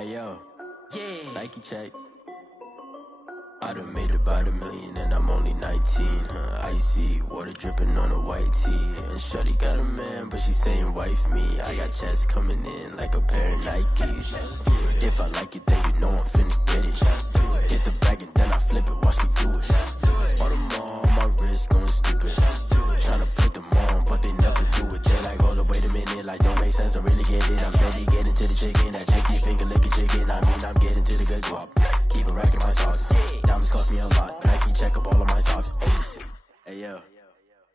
Hey yo, Yeah. Nike check. I done made about $1 million and I'm only 19, Icy, water dripping on a white tee. And shorty got a man, but she saying wife me. I got checks coming in like a pair of Nikes. If I like it, then you know I'm finna get it. Hit the bag and then I flip it, watch me do it. All them on my wrist going stupid. Tryna put them on, but they never do it. They like, hold up, wait a minute, like don't make sense, don't really get it. I'm steady getting to the chicken, that janky finger licking chicken. I mean, I'm getting to the good guap. Keep a rack in my sauce. Diamonds cost me a lot. Nike check up all of my socks. Hey yo,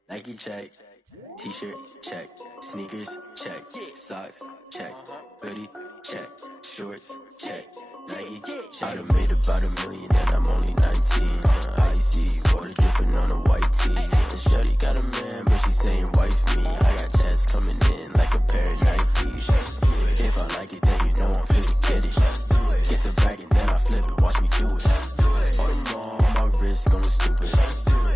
Nike check. T-shirt check. Sneakers check. Socks check. Hoodie check. Shorts check. Nike check. I done made about $1 million and I'm only 19. Icy, water dripping on a white tee. And shorty got a man, but she saying wife me. I got checks coming in like a pair of Nikes. If I like it, then you know I'm finna get it. Get the bag and then I flip it, watch me do it. All them on my wrist going stupid.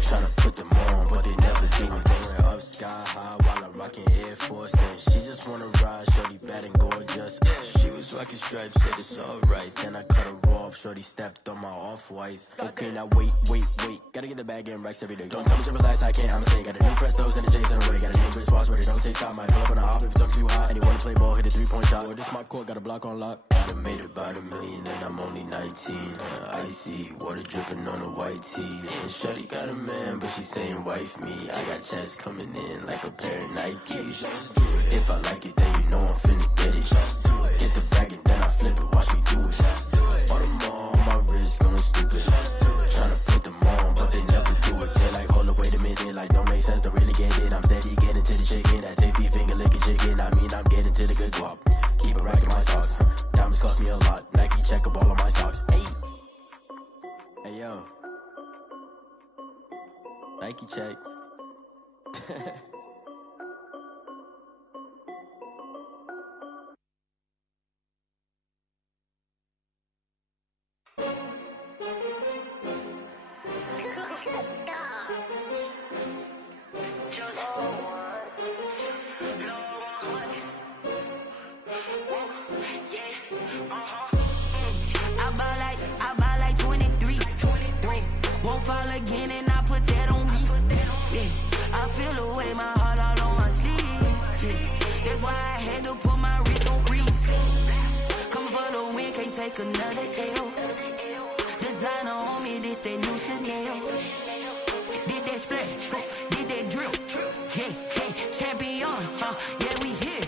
Tryna put them on, but they never do it. Going up sky high while I'm rocking Air Force. And she just wanna ride, shorty bad and gorgeous. She was rocking stripes, said it's alright. Then I cut her off, shorty stepped on my off-whites. Okay, now wait. Gotta get the bag and racks every day. Don't tell me to relax, I can't, I'm saying. Got a new Prestos and a Jason away. Got a new wristwatch where they don't take time. Might pull up on a hop if it's too hot. And you wanna play ball, hit a 3-point shot. Or this my court, got a block on lock. I done made about $1 million and I'm only 19. Icy, water dripping on a white tee. And shorty got a man, but she saying wife me. I got checks coming in like a pair of Nikes. If I like it, then you know I'm finna get it. Hit the bag and then I flip it, watch me do it. All them on my wrist going stupid. Tryna put them on, but they never do it. They like, hold up, wait a minute, like don't make sense, don't really get it. I'm steady getting to the chicken, that tasty finger licking chicken. I mean, I'm getting to the good guap. Keep a rack in my socks. Diamonds cost me a lot. Nike check up all of my stocks. Hey yo, Nike check. I buy like 23. Won't fall again and I put that on me. Yeah, I feel away, my heart all on my sleeve. Yeah, that's why I had to put my wrist on freeze. Coming for the win, can't take another L. Designer on me, this that new Chanel. Did that splash, did that drill. Yeah, champion, yeah, we here.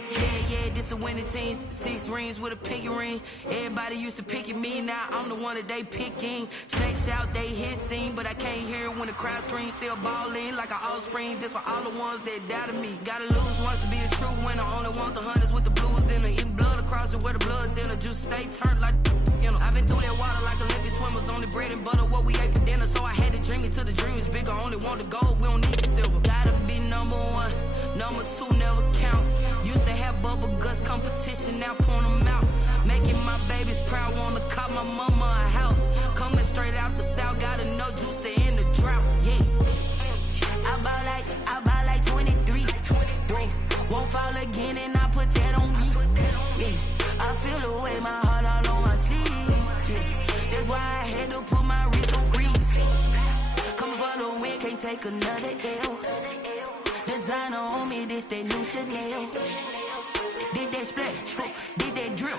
Yeah, this the winning teams. 6 rings with a pinky ring. Everybody used to pick at me, now I'm the one that they picking. Snakes out, they hit scene, but I can't hear it when the crowd screams. Still ballin' like an offspring. This for all the ones that doubted me. Gotta lose once to be a true winner. Only want the hunters with the blues in it. Eating blood across it where the blood thinner. Juice stay turned like, you know. I've been through that water like Olympic swimmers. Only bread and butter, what we ate for dinner. So I had to dream it till the dream is bigger. Only want the gold, we don't need the silver. Gotta be number 1, number 2 never count. Used to have bubble guts competition, now point them out. Making my babies proud, wanna cop my mama a house. Coming straight out the south, gotta know juice to end the drought. Yeah, I buy like 23. Won't fall again and I put that on me. Yeah, I feel away, my heart all on my sleeve. Yeah, that's why I had to put my wrist on freeze. Coming for the win, can't take another L. Designer on me, this that new Chanel. Did that splash, did that drill.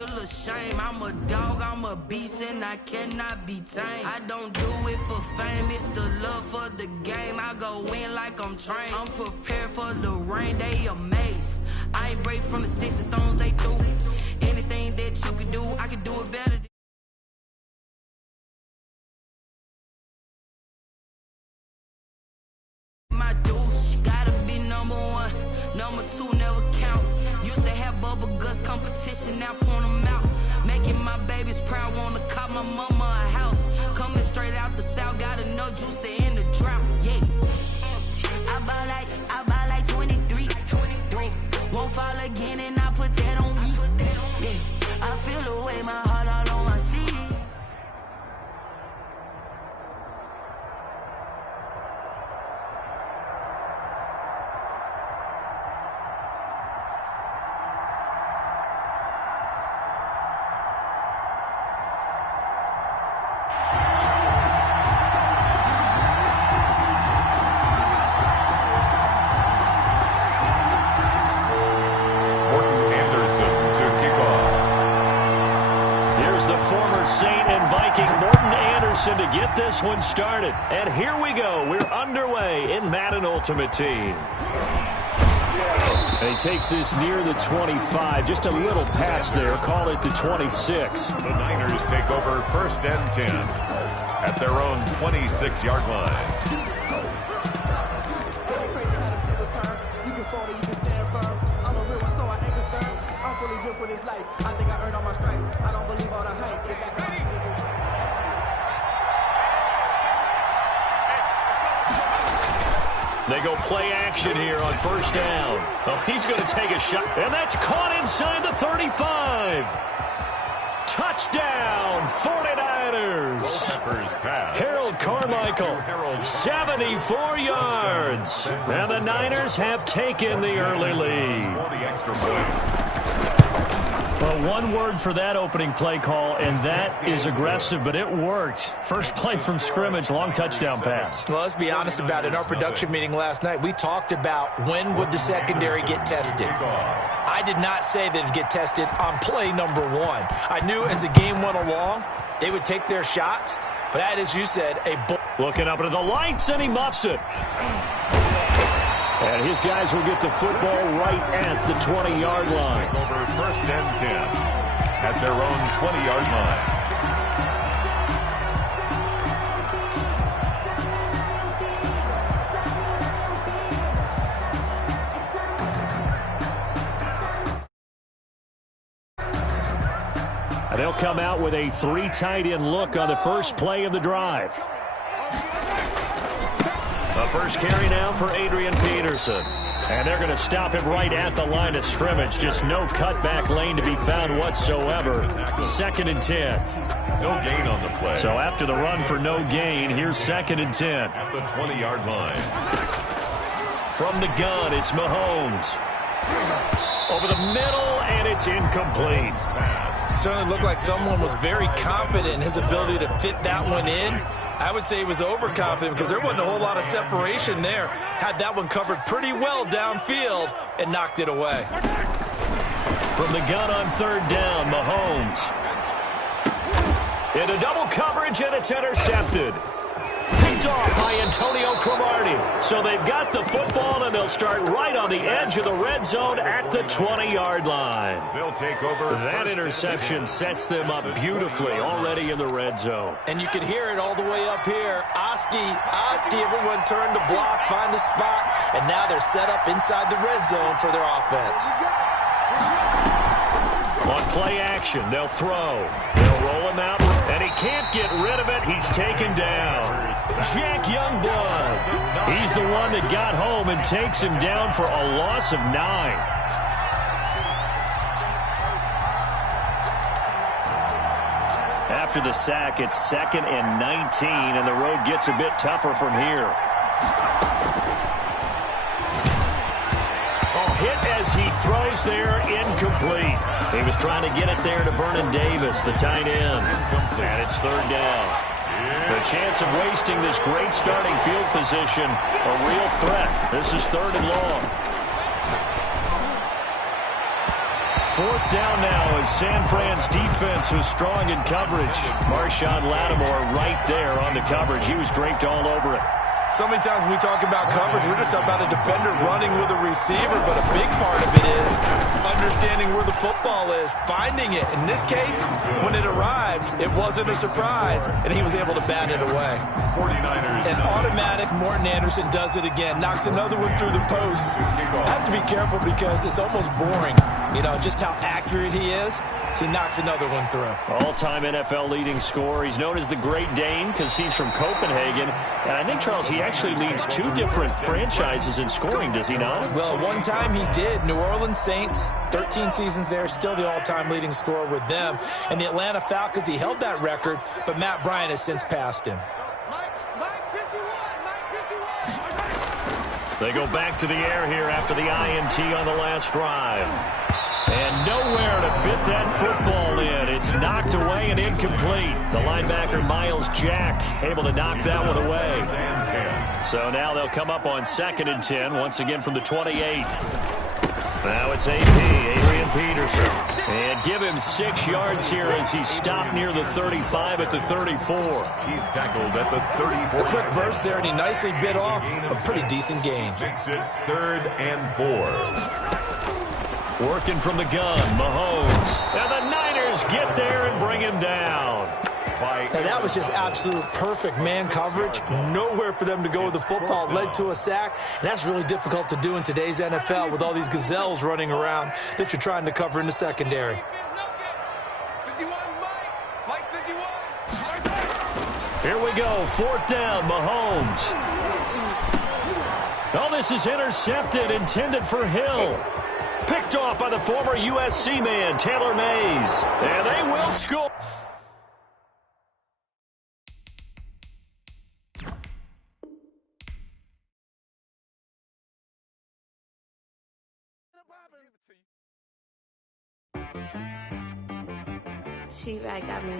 A shame, I'm a dog, I'm a beast and I cannot be tamed. I don't do it for fame, it's the love for the game. I go in like I'm trained. I'm prepared for the rain, they amazed. I ain't break from the sticks and stones they threw. Anything that you could do, I could do it better. My douche, gotta be number 1, number 2 never count. Used to have bubble guts competition, now point them out. Making my babies proud, wanna cop my mama a house. Coming straight out the south, gotta know juice to end the drought. Yeah, I buy like 23. Won't fall again and I put that on me. Yeah, I feel away, my heart all on my sleeve. Saint and Viking Morten Andersen to get this one started. And here we go. We're underway in Madden Ultimate Team. And he takes this near the 25. Just a little pass there. Call it the 26. The Niners take over 1st and 10 at their own 26-yard line. They go play action here on 1st down. Oh, he's going to take a shot. And that's caught inside the 35. Touchdown, 49ers. Harold Carmichael, 74 yards. And the Niners have taken the early lead. Well, one word for that opening play call, and that is aggressive, but it worked. First play from scrimmage, long touchdown pass. Well, let's be honest about it. In our production meeting last night, we talked about when would the secondary get tested. I did not say that it'd get tested on play number 1. I knew as the game went along, they would take their shots, but that, as you said, looking up into the lights, and he muffs it. And his guys will get the football right at the 20-yard line. Over 1st and 10 at their own 20-yard line. And they'll come out with a 3 tight end look on the first play of the drive. The first carry now for Adrian Peterson. And they're going to stop him right at the line of scrimmage. Just no cutback lane to be found whatsoever. 2nd and 10. No gain on the play. So after the run for no gain, here's 2nd and 10. At the 20-yard line. From the gun, it's Mahomes. Over the middle, and it's incomplete. certainly looked like someone was very confident in his ability to fit that one in. I would say he was overconfident because there wasn't a whole lot of separation there. Had that one covered pretty well downfield and knocked it away. From the gun on third down, Mahomes. Into double coverage, and it's intercepted. Picked off by Antonio Cromartie. So they've got the football, and they'll start right on the edge of the red zone at the 20-yard line. They'll take over. That interception sets them up beautifully already in the red zone. And you can hear it all the way up here. Oski, everyone turned the block, find a spot, and now they're set up inside the red zone for their offense. On play action, they'll throw. They'll roll him out, and he can't get rid of it. He's taken down. Jack Youngblood. He's the one that got home and takes him down for a loss of 9. After the sack, it's 2nd and 19, and the road gets a bit tougher from here. Hit as he throws there, incomplete. He was trying to get it there to Vernon Davis, the tight end. And it's third down. The chance of wasting this great starting field position, a real threat. This is 3rd and long. 4th down now as San Fran's defense was strong in coverage. Marshawn Lattimore right there on the coverage. He was draped all over it. So many times when we talk about coverage, we're just talking about a defender running with a receiver, but a big part of it is understanding where the football is, finding it. In this case, when it arrived, it wasn't a surprise, and he was able to bat it away. 49ers. An automatic Morten Andersen does it again, knocks another one through the posts. I have to be careful because it's almost boring, you know, just how accurate he is. So he knocks another one through. All-time NFL leading scorer. He's known as the Great Dane because he's from Copenhagen. And I think, Charles, he actually leads 2 different franchises in scoring, does he not? Well, one time he did. New Orleans Saints, 13 seasons there, still the all-time leading scorer with them. And the Atlanta Falcons, he held that record, but Matt Bryant has since passed him. They go back to the air here after the INT on the last drive. And nowhere to fit that football in. It's knocked away and incomplete. The linebacker, Miles Jack, able to knock that one away. So now they'll come up on 2nd and 10, once again from the 28. Now it's AP, Adrian Peterson. And give him 6 yards here as he stopped near the 35 at the 34. He's tackled at the 34. A quick burst there, and he nicely bit off a pretty decent gain. Makes it 3rd and 4. Working from the gun, Mahomes. And the Niners get there and bring him down. And that was just absolute perfect man coverage. Nowhere for them to go with the football. Led to a sack. And that's really difficult to do in today's NFL with all these gazelles running around that you're trying to cover in the secondary. Here we go. 4th down, Mahomes. Oh, this is intercepted, intended for Hill. Picked off by the former USC man, Taylor Mays. And they will score. T-Rag got me.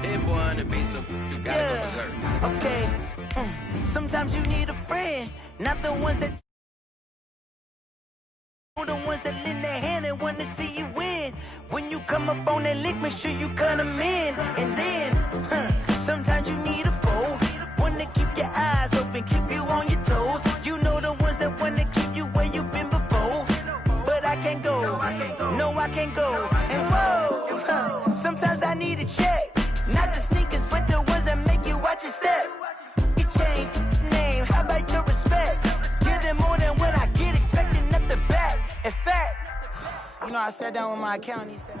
Hey boy, on the beat, so you gotta go berserk. Okay. Sometimes you need a friend, not the ones that the ones that lend their hand and want to see you win. When you come up on that lick, make sure you cut them in. And then, sometimes you need a foe, one to keep your eyes open, keep you on your toes. You know the ones that want to keep you where you've been before. But I can't go, no I can't go. And whoa, sometimes I need a check. Not the sneakers, but the ones that make you watch your step. You change name, how about your respect? Give them more than what I get, expecting nothing back. In fact, you know, I sat down with my accountant, he said,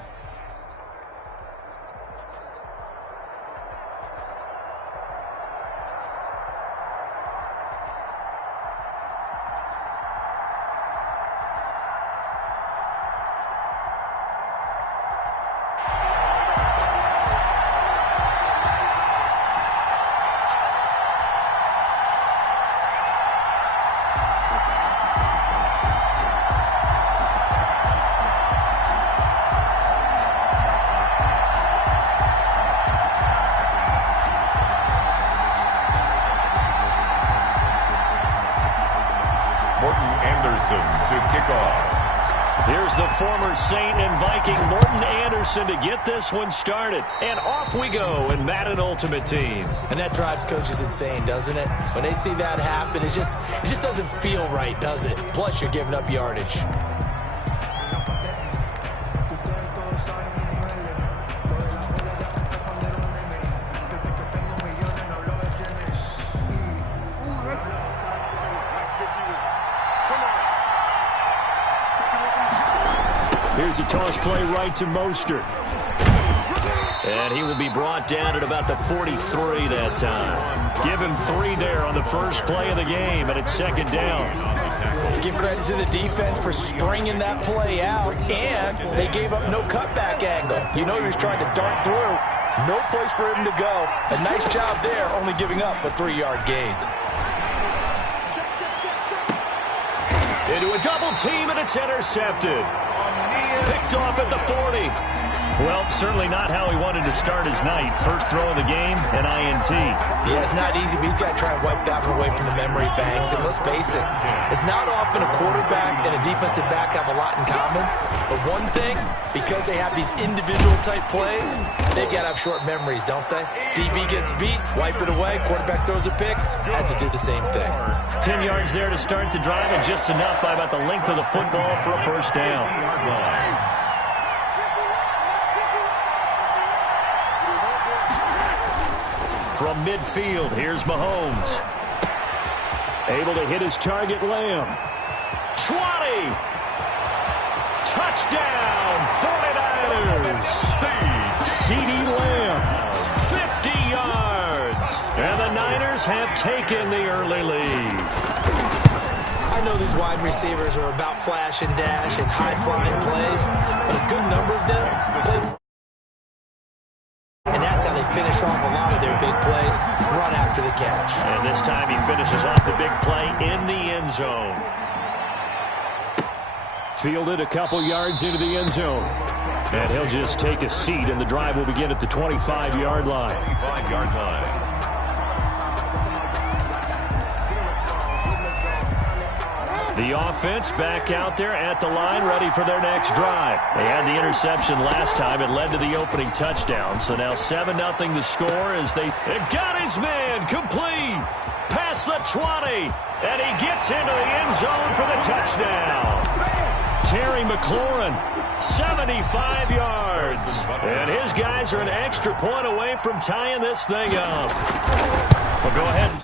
To kick off. Here's the former Saint and Viking Morton Anderson to get this one started. And off we go in Madden Ultimate Team. And that drives coaches insane, doesn't it? When they see that happen, it just doesn't feel right, does it? Plus, you're giving up yardage. Here's a toss play right to Mostert. And he will be brought down at about the 43 that time. Give him 3 there on the first play of the game, and it's 2nd down. Give credit to the defense for stringing that play out, and they gave up no cutback angle. You know he was trying to dart through. No place for him to go. A nice job there, only giving up a 3-yard gain. Into a double team, and it's intercepted. Picked off at the 40. Well, certainly not how he wanted to start his night. First throw of the game, an INT. Yeah, it's not easy, but he's got to try and wipe that one away from the memory banks. And let's face it, it's not often a quarterback and a defensive back have a lot in common. But one thing, because they have these individual type plays, they've got to have short memories, don't they? DB gets beat, wipe it away, quarterback throws a pick, has to do the same thing. 10 yards there to start the drive, and just enough by about the length of the football for a first down. From midfield, here's Mahomes. Able to hit his target, Lamb. 20! Touchdown, 49ers! CeeDee Lamb, 50 yards. And the Niners have taken the early lead. I know these wide receivers are about flash and dash and high-flying plays, but a good number of them play. And that's how they finish off a lot of their big plays, run after the catch. And this time he finishes off the big play in the end zone. Fielded a couple yards into the end zone. And he'll just take a seat, and the drive will begin at the 25-yard line. 25-yard line. The offense back out there at the line, ready for their next drive. They had the interception last time. It led to the opening touchdown. So now 7-0 the score as they got his man complete. Past the 20. And he gets into the end zone for the touchdown. Terry McLaurin, 75 yards. And his guys are an extra point away from tying this thing up. Well, go ahead.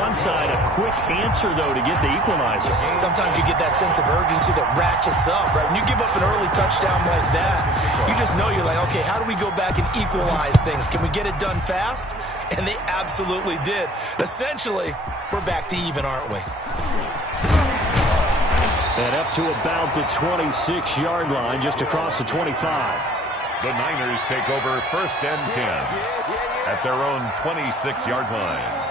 Onside, a quick answer, though, to get the equalizer. Sometimes you get that sense of urgency that ratchets up, right? When you give up an early touchdown like that, you just know you're like, okay, how do we go back and equalize things? Can we get it done fast? And they absolutely did. Essentially, we're back to even, aren't we? And up to about the 26-yard line, just across the 25. The Niners take over 1st and 10 at their own 26-yard line.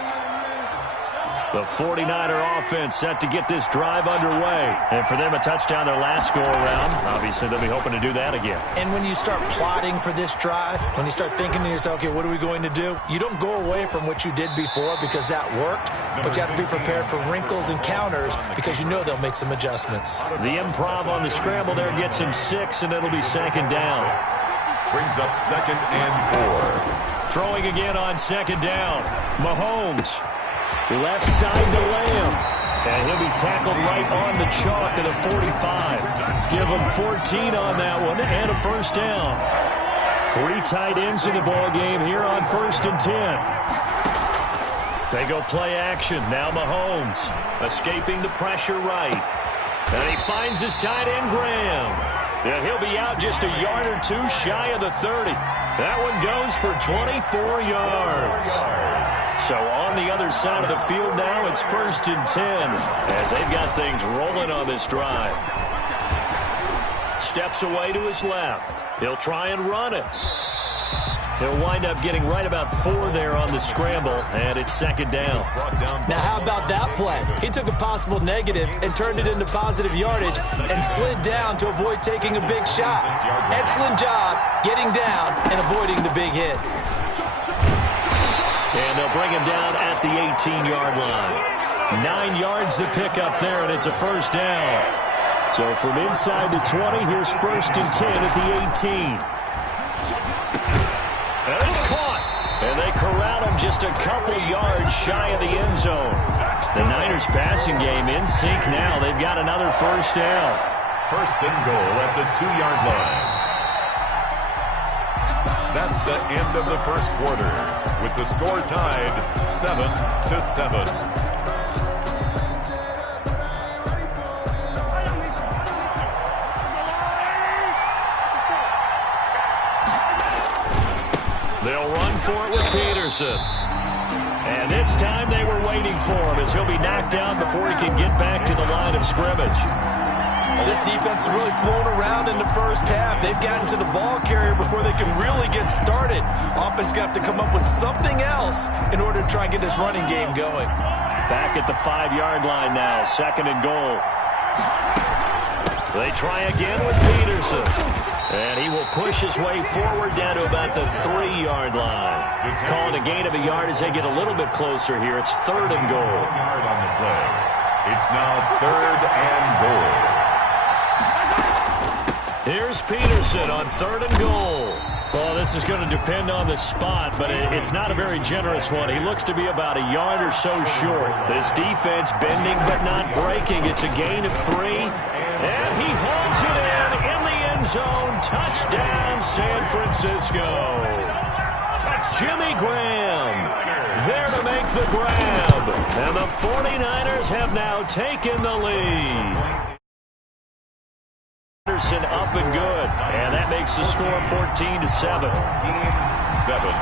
The 49er offense set to get this drive underway. And for them, a touchdown their last go-around. Obviously, they'll be hoping to do that again. And when you start plotting for this drive, when you start thinking to yourself, okay, what are we going to do? You don't go away from what you did before because that worked, but you have to be prepared for wrinkles and counters because you know they'll make some adjustments. The improv on the scramble there gets him 6, and it'll be 2nd down. Brings up 2nd and 4. Throwing again on 2nd down. Mahomes. Left side to Lamb. And he'll be tackled right on the chalk at the 45. Give him 14 on that one and a 1st down. 3 tight ends in the ball game here on 1st and 10. They go play action. Now Mahomes escaping the pressure right. And he finds his tight end, Graham. And he'll be out just a yard or 2 shy of the 30. That one goes for 24 yards. So on the other side of the field now, it's 1st and 10 as they've got things rolling on this drive. Steps away to his left. He'll try and run it. He'll wind up getting right about 4 there on the scramble, and it's 2nd down. Now, how about that play? He took a possible negative and turned it into positive yardage and slid down to avoid taking a big shot. Excellent job getting down and avoiding the big hit. And they'll bring him down at the 18-yard line. 9 yards to pick up there, and it's a 1st down. So from inside the 20, here's 1st and 10 at the 18. And it's caught. And they corral him just a couple yards shy of the end zone. The Niners passing game in sync now. They've got another 1st down. 1st and goal at the 2-yard line. That's the end of the 1st quarter, with the score tied 7-7. They'll run for it with Peterson. And this time they were waiting for him as he'll be knocked down before he can get back to the line of scrimmage. This defense has really flown around in the 1st half. They've gotten to the ball carrier before they can really get started. Offense got to come up with something else in order to try and get this running game going. Back at the 5-yard line now, 2nd and goal. They try again with Peterson. And he will push his way forward down to about the 3-yard line. Calling a gain of a yard as they get a little bit closer here. It's 3rd and goal. On the play. It's now 3rd and goal. Here's Peterson on 3rd and goal. Well, this is going to depend on the spot, but it's not a very generous one. He looks to be about a yard or so short. This defense bending but not breaking. It's a gain of 3. And he holds it in the end zone. Touchdown, San Francisco. Jimmy Graham there to make the grab. And the 49ers have now taken the lead. Anderson up and good. And that makes the score 14-7. 7.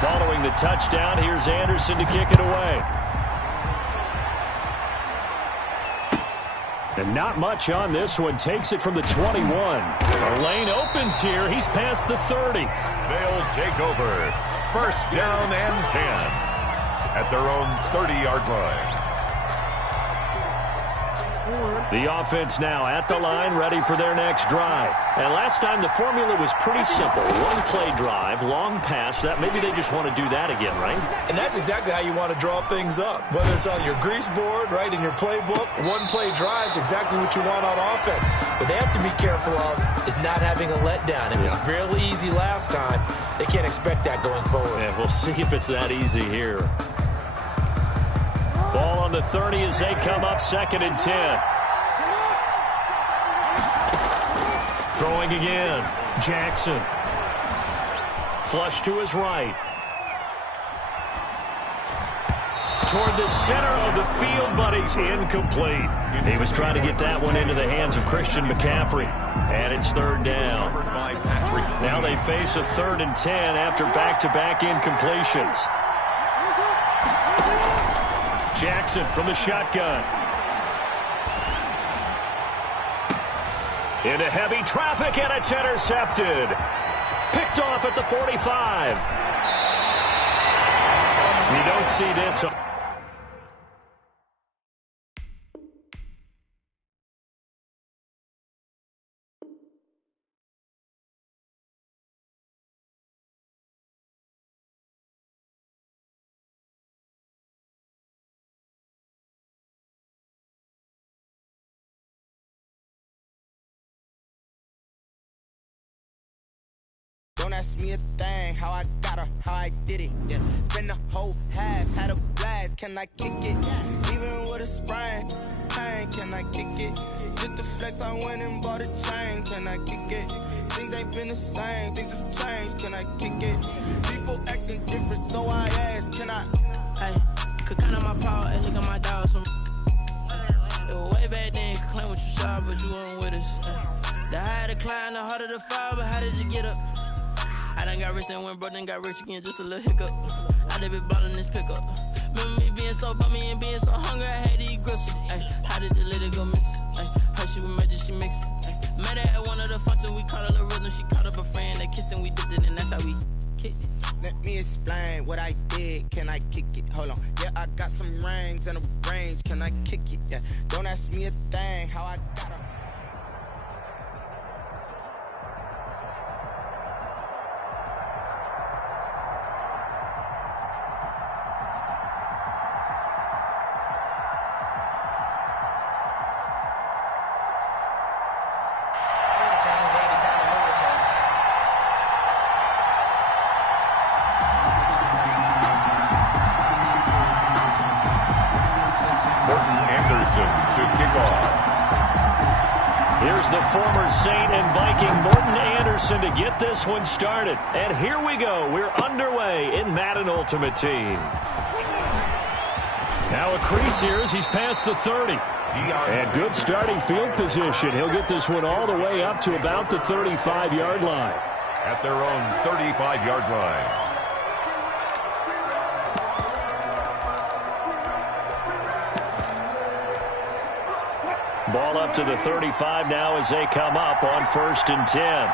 Following the touchdown, here's Anderson to kick it away. And not much on this one. Takes it from the 21. A lane opens here. He's past the 30. They'll take over. 1st down and 10 at their own 30-yard line. The offense now at the line, ready for their next drive. And last time the formula was pretty simple. One-play drive, long pass. That maybe they just want to do that again, right? And that's exactly how you want to draw things up. Whether it's on your grease board, right, in your playbook, one-play drive is exactly what you want on offense. What they have to be careful of is not having a letdown. It was real easy last time. They can't expect that going forward. Yeah, we'll see if it's that easy here. Ball on the 30 as they come up 2nd and 10. Throwing again. Jackson. Flush to his right. Toward the center of the field, but it's incomplete. He was trying to get that one into the hands of Christian McCaffrey. And it's 3rd down. Now they face a 3rd and 10 after back-to-back incompletions. Jackson from the shotgun. Into heavy traffic, and it's intercepted. Picked off at the 45. You don't see this. Don't ask me a thing, how I got her, how I did it, yeah. Spend the whole half, had a blast, can I kick it? Even with a sprain, pain, can I kick it? Just to flex, I went and bought a chain, can I kick it? Things ain't been the same, things have changed, can I kick it? People acting different, so I ask, can I? Hey, could count on my power, and look at my dogs from. It was way back then, could claim what you saw, but you weren't with us. The higher the climb, the harder the fall, but how did you get up? I done got rich and went broke, then got rich again, just a little hiccup. I done been ballin' this pickup. Remember me being so bummy and being so hungry, I had to eat gristle. How did the lady go miss? Her she was magic, she mixed. Met her at one of the functions, we caught her the rhythm. She caught up a friend, they kissed and we dipped it, and that's how we kicked it. Let me explain what I did, can I kick it? Hold on, yeah, I got some rings and a range, can I kick it? Yeah, don't ask me a thing, how I got her. Here's the former Saint and Viking Morton Anderson to get this one started. And here we go. We're underway in Madden Ultimate Team. Now a crease here as he's past the 30. And good starting field position. He'll get this one all the way up to about the 35-yard line. At their own 35-yard line. Ball up to the 35 now as they come up on 1st and 10.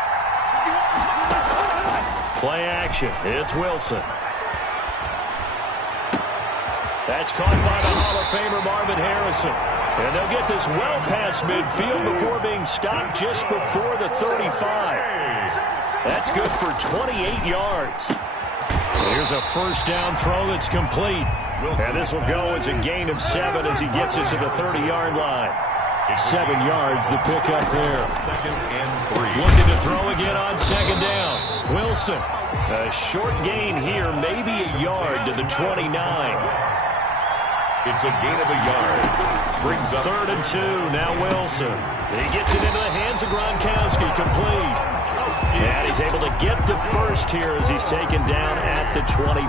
Play action. It's Wilson. That's caught by the Hall of Famer Marvin Harrison. And they'll get this well past midfield before being stopped just before the 35. That's good for 28 yards. Here's a 1st down throw that's complete. And this will go as a gain of 7 as he gets it to the 30-yard line. 7 yards, the pickup there. 2nd and 3. Looking to throw again on 2nd down. Wilson. A short gain here, maybe a yard to the 29. It's a gain of a yard. Brings up 3rd and 2, now Wilson. He gets it into the hands of Gronkowski, complete. And he's able to get the first here as he's taken down at the 25.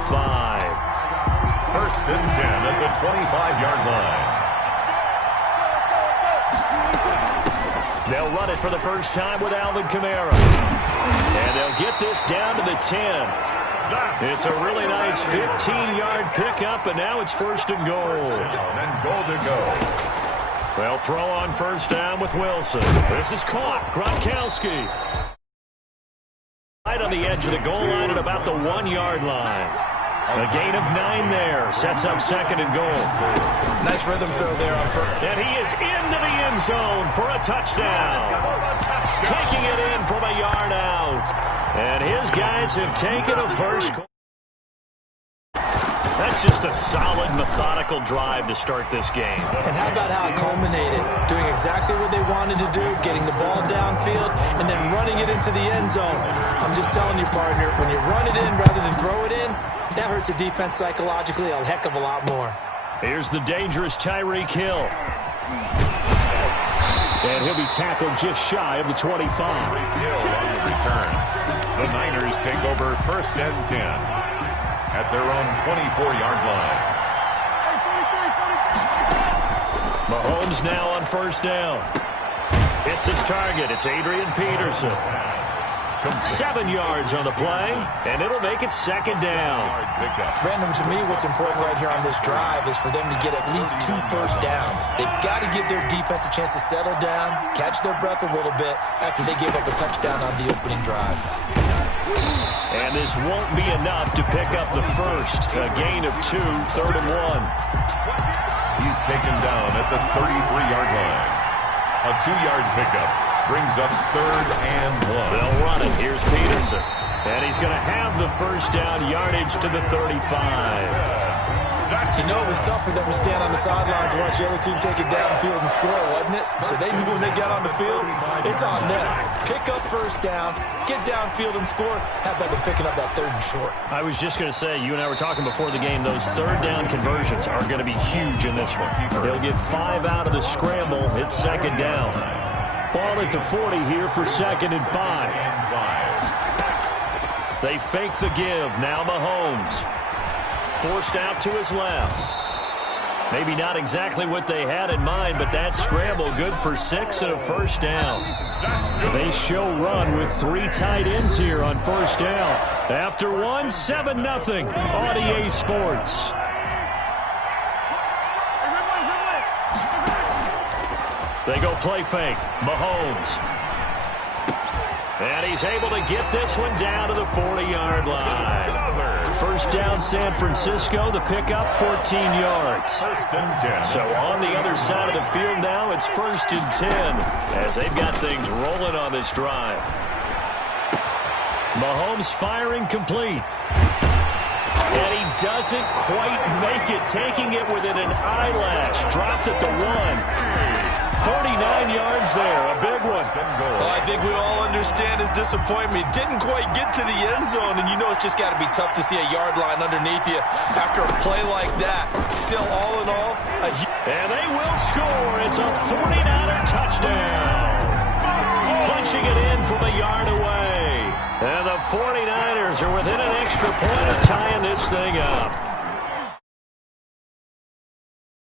1st and 10 at the 25-yard line. They'll run it for the first time with Alvin Kamara. And they'll get this down to the 10. It's a really nice 15-yard pickup, and now it's 1st and goal. And goal to go. They'll throw on 1st down with Wilson. This is caught. Gronkowski. Right on the edge of the goal line at about the 1-yard line. A gain of 9 there. Sets up second and goal. Nice rhythm throw there on first. And he is into the end zone for a touchdown. Taking it in from a yard out. And his guys have taken a first. That's just a solid, methodical drive to start this game. And how about how it culminated? Doing exactly what they wanted to do, getting the ball downfield, and then running it into the end zone. I'm just telling you, partner, when you run it in rather than throw it in, that hurts a defense psychologically a heck of a lot more. Here's the dangerous Tyreek Hill. And he'll be tackled just shy of the 25. Tyreek Hill on the return. The Niners take over first and 10. At their own 24-yard line. Mahomes now on first down. It's his target. It's Adrian Peterson. 7 yards on the play, and it'll make it second down. Brandon, to me, what's important right here on this drive is for them to get at least 2 first downs. They've got to give their defense a chance to settle down, catch their breath a little bit after they give up a touchdown on the opening drive. And this won't be enough to pick up the first. A gain of 2, third and 1. He's taken down at the 33-yard line. A 2-yard pickup brings up third and 1. They'll run it. Here's Peterson. And he's going to have the first down, yardage to the 35. You know, it was tough for them to stand on the sidelines and watch the other team take it downfield and score, wasn't it? So they knew when they got on the field, it's on them. Pick up first downs, get downfield and score. How about them picking up that third and short? I was just going to say, you and I were talking before the game, those third down conversions are going to be huge in this one. They'll get 5 out of the scramble. It's second down. Ball at the 40 here for second and 5. They fake the give. Now Mahomes. Forced out to his left. Maybe not exactly what they had in mind, but that scramble good for 6 and a first down. They show run with 3 tight ends here on first down. After 1, 7-0 on EA Sports. They go play fake. Mahomes. And he's able to get this one down to the 40-yard line. First down, San Francisco. The pickup, 14 yards. First and 10. So on the other side of the field now, it's first and 10 as they've got things rolling on this drive. Mahomes firing complete. And he doesn't quite make it, taking it within an eyelash. Dropped at the 1. 49 yards there, a big one. Well, I think we all understand his disappointment. Didn't quite get to the end zone, and you know it's just got to be tough to see a yard line underneath you after a play like that. Still, all in all, and they will score. It's a 49er touchdown. Punching it in from a yard away. And the 49ers are within an extra point of tying this thing up.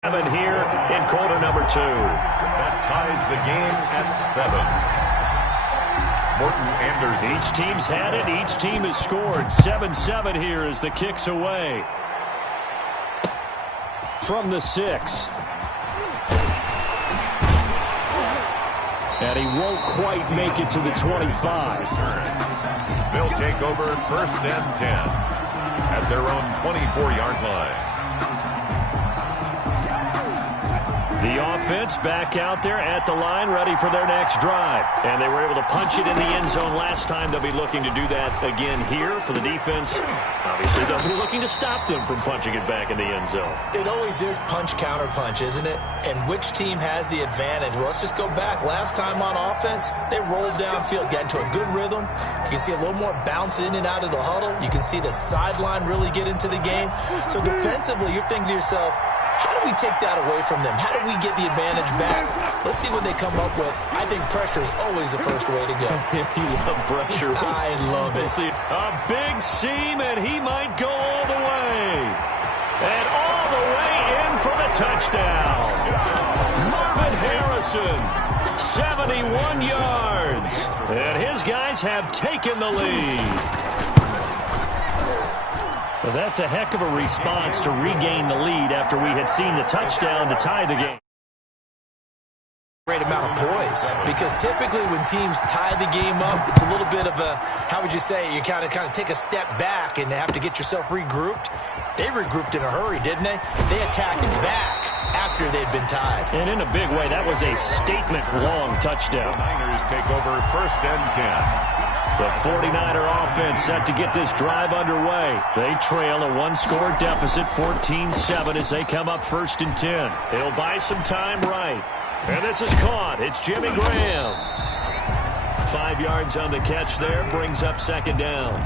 Here in quarter number 2. That ties the game at 7. Morton Anderson. Each team's had it. Each team has scored. 7-7 here as the kick's away. From the 6. And he won't quite make it to the 25. They'll take over first and 10 at their own 24-yard line. The offense back out there at the line, ready for their next drive. And they were able to punch it in the end zone last time. They'll be looking to do that again here for the defense. Obviously, they'll be looking to stop them from punching it back in the end zone. It always is punch, counter punch, isn't it? And which team has the advantage? Well, let's just go back. Last time on offense, they rolled downfield, got into a good rhythm. You can see a little more bounce in and out of the huddle. You can see the sideline really get into the game. So defensively, you're thinking to yourself, how do we take that away from them? How do we get the advantage back? Let's see what they come up with. I think pressure is always the first way to go. You love pressure. I love it. See a big seam, and he might go all the way. And all the way in for the touchdown. Marvin Harrison, 71 yards. And his guys have taken the lead. Well, that's a heck of a response to regain the lead after we had seen the touchdown to tie the game. Great amount of poise, because typically when teams tie the game up, it's a little bit of a, how would you say, you kind of take a step back and have to get yourself regrouped. They regrouped in a hurry, didn't they? They attacked back after they'd been tied. And in a big way, that was a statement-long touchdown. The Niners take over 1st and 10. The 49er offense set to get this drive underway. They trail a one-score deficit, 14-7, as they come up 1st and 10. They'll buy some time right. And this is caught. It's Jimmy Graham. 5 yards on the catch there. Brings up 2nd down.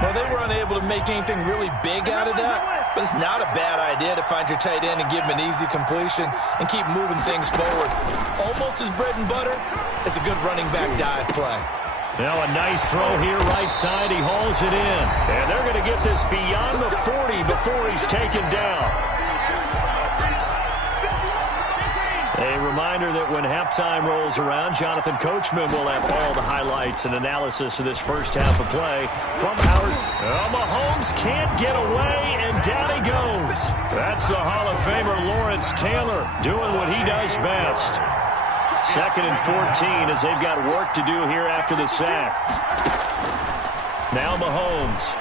Well, they were unable to make anything really big out of that, but it's not a bad idea to find your tight end and give him an easy completion and keep moving things forward. Almost as bread and butter as a good running back dive play. Now a nice throw here right side. He hauls it in. And they're going to get this beyond the 40 before he's taken down. A reminder that when halftime rolls around, Jonathan Coachman will have all the highlights and analysis of this first half of play from Howard. Mahomes can't get away, and down he goes. That's the Hall of Famer Lawrence Taylor doing what he does best. 2nd and 14 as they've got work to do here after the sack. Now Mahomes.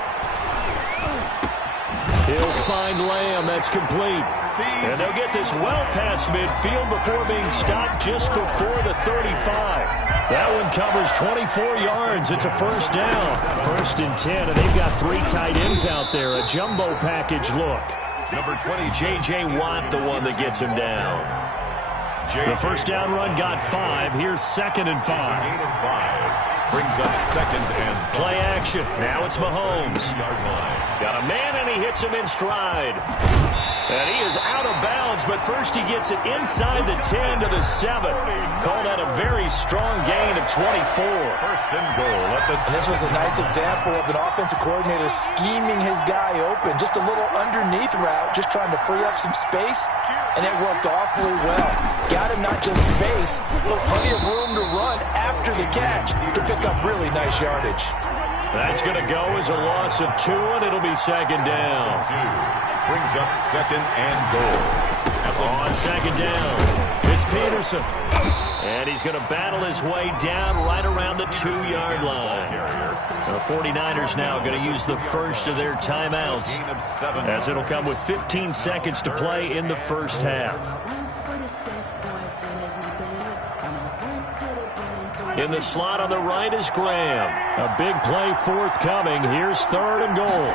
He'll find Lamb. That's complete. And they'll get this well past midfield before being stopped just before the 35. That one covers 24 yards. It's a 1st down. 1st and 10, and they've got 3 tight ends out there. A jumbo package look. Number 20, J.J. Watt, the one that gets him down. The 1st down run got 5. Here's 2nd and 5. Brings up 2nd and 5. Play action. Now it's Mahomes. Got a man, and he hits him in stride. And he is out of bounds, but first he gets it inside the 10 to the 7. Called out a very strong gain of 24. 1st and goal at the 7. And this was a nice example of an offensive coordinator scheming his guy open. Just a little underneath route, just trying to free up some space, and it worked awfully well. Got him not just space, but plenty of room to run after the catch to pick up really nice yardage. That's going to go as a loss of 2, and it'll be 2nd down. Brings up 2nd and goal. On 2nd down, it's Peterson. And he's going to battle his way down right around the 2-yard line. The 49ers now going to use the first of their timeouts, as it'll come with 15 seconds to play in the first half. In the slot on the right is Graham. A big play forthcoming. Here's 3rd and goal.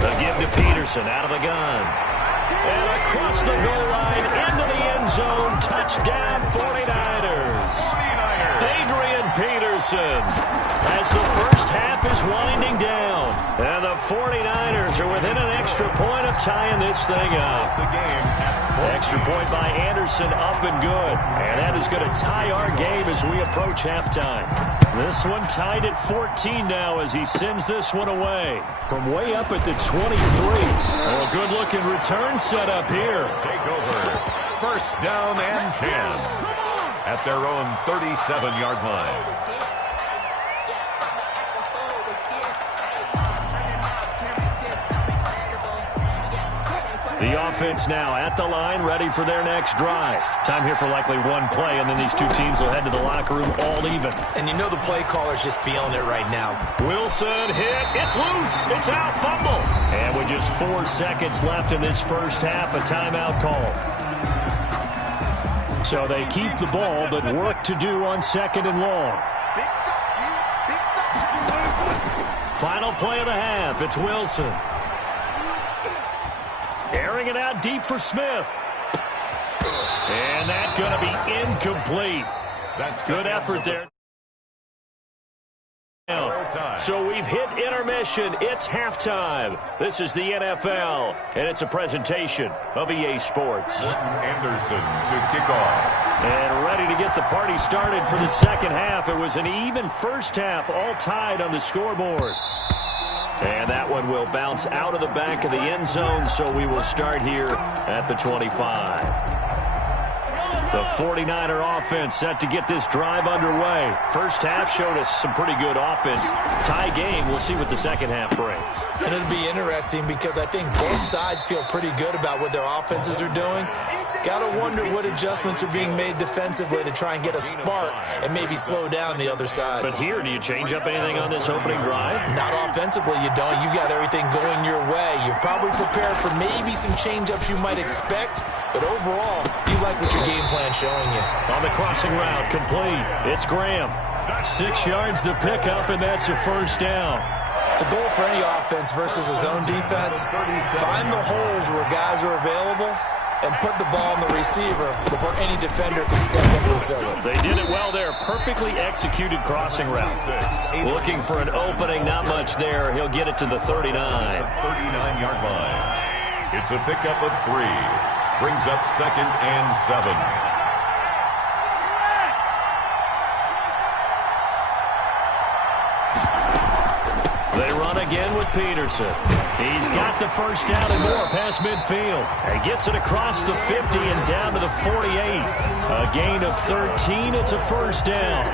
The give to Peterson out of the gun. And across the goal line into the end zone. Touchdown 49ers. Adrian Peterson as the first half is winding down. And the 49ers are within an extra point of tying this thing up. Extra point by Anderson, up and good. And that is going to tie our game as we approach halftime. This one tied at 14 now as he sends this one away from way up at the 23. Oh, a good-looking return set up here. Take over. 1st down and 10 at their own 37-yard line. The offense now at the line, ready for their next drive. Time here for likely one play, and then these two teams will head to the locker room all even. And you know the play caller's just feeling it right now. Wilson hit. It's loose. It's out. Fumble. And with just 4 seconds left in this first half, a timeout call. So they keep the ball, but work to do on 2nd and long. Final play of the half. It's Wilson. Airing it out deep for Smith. And that's going to be incomplete. That's good effort there. So we've hit intermission. It's halftime. This is the NFL, and it's a presentation of EA Sports. Anderson to kick off. And ready to get the party started for the second half. It was an even first half, all tied on the scoreboard. And that one will bounce out of the back of the end zone, so we will start here at the 25. The 49er offense set to get this drive underway. First half showed us some pretty good offense. Tie game. We'll see what the second half brings. And it'll be interesting because I think both sides feel pretty good about what their offenses are doing. Gotta wonder what adjustments are being made defensively to try and get a spark and maybe slow down the other side. But here, do you change up anything on this opening drive? Not offensively, you don't. You got everything going your way. You've probably prepared for maybe some change-ups you might expect, but overall, you like what your game plan's showing you. On the crossing route, complete. It's Graham. 6 yards to pick up, and that's a first down. The goal for any offense versus a zone defense, find the holes where guys are available and put the ball on the receiver before any defender can step up and fill it. They did it well there. Perfectly executed crossing route. Looking for an opening, not much there. He'll get it to the 39. 39-yard line. It's a pickup of 3. Brings up 2nd and 7. They run again with Peterson. He's got the first down and more past midfield. He gets it across the 50 and down to the 48. A gain of 13. It's a first down.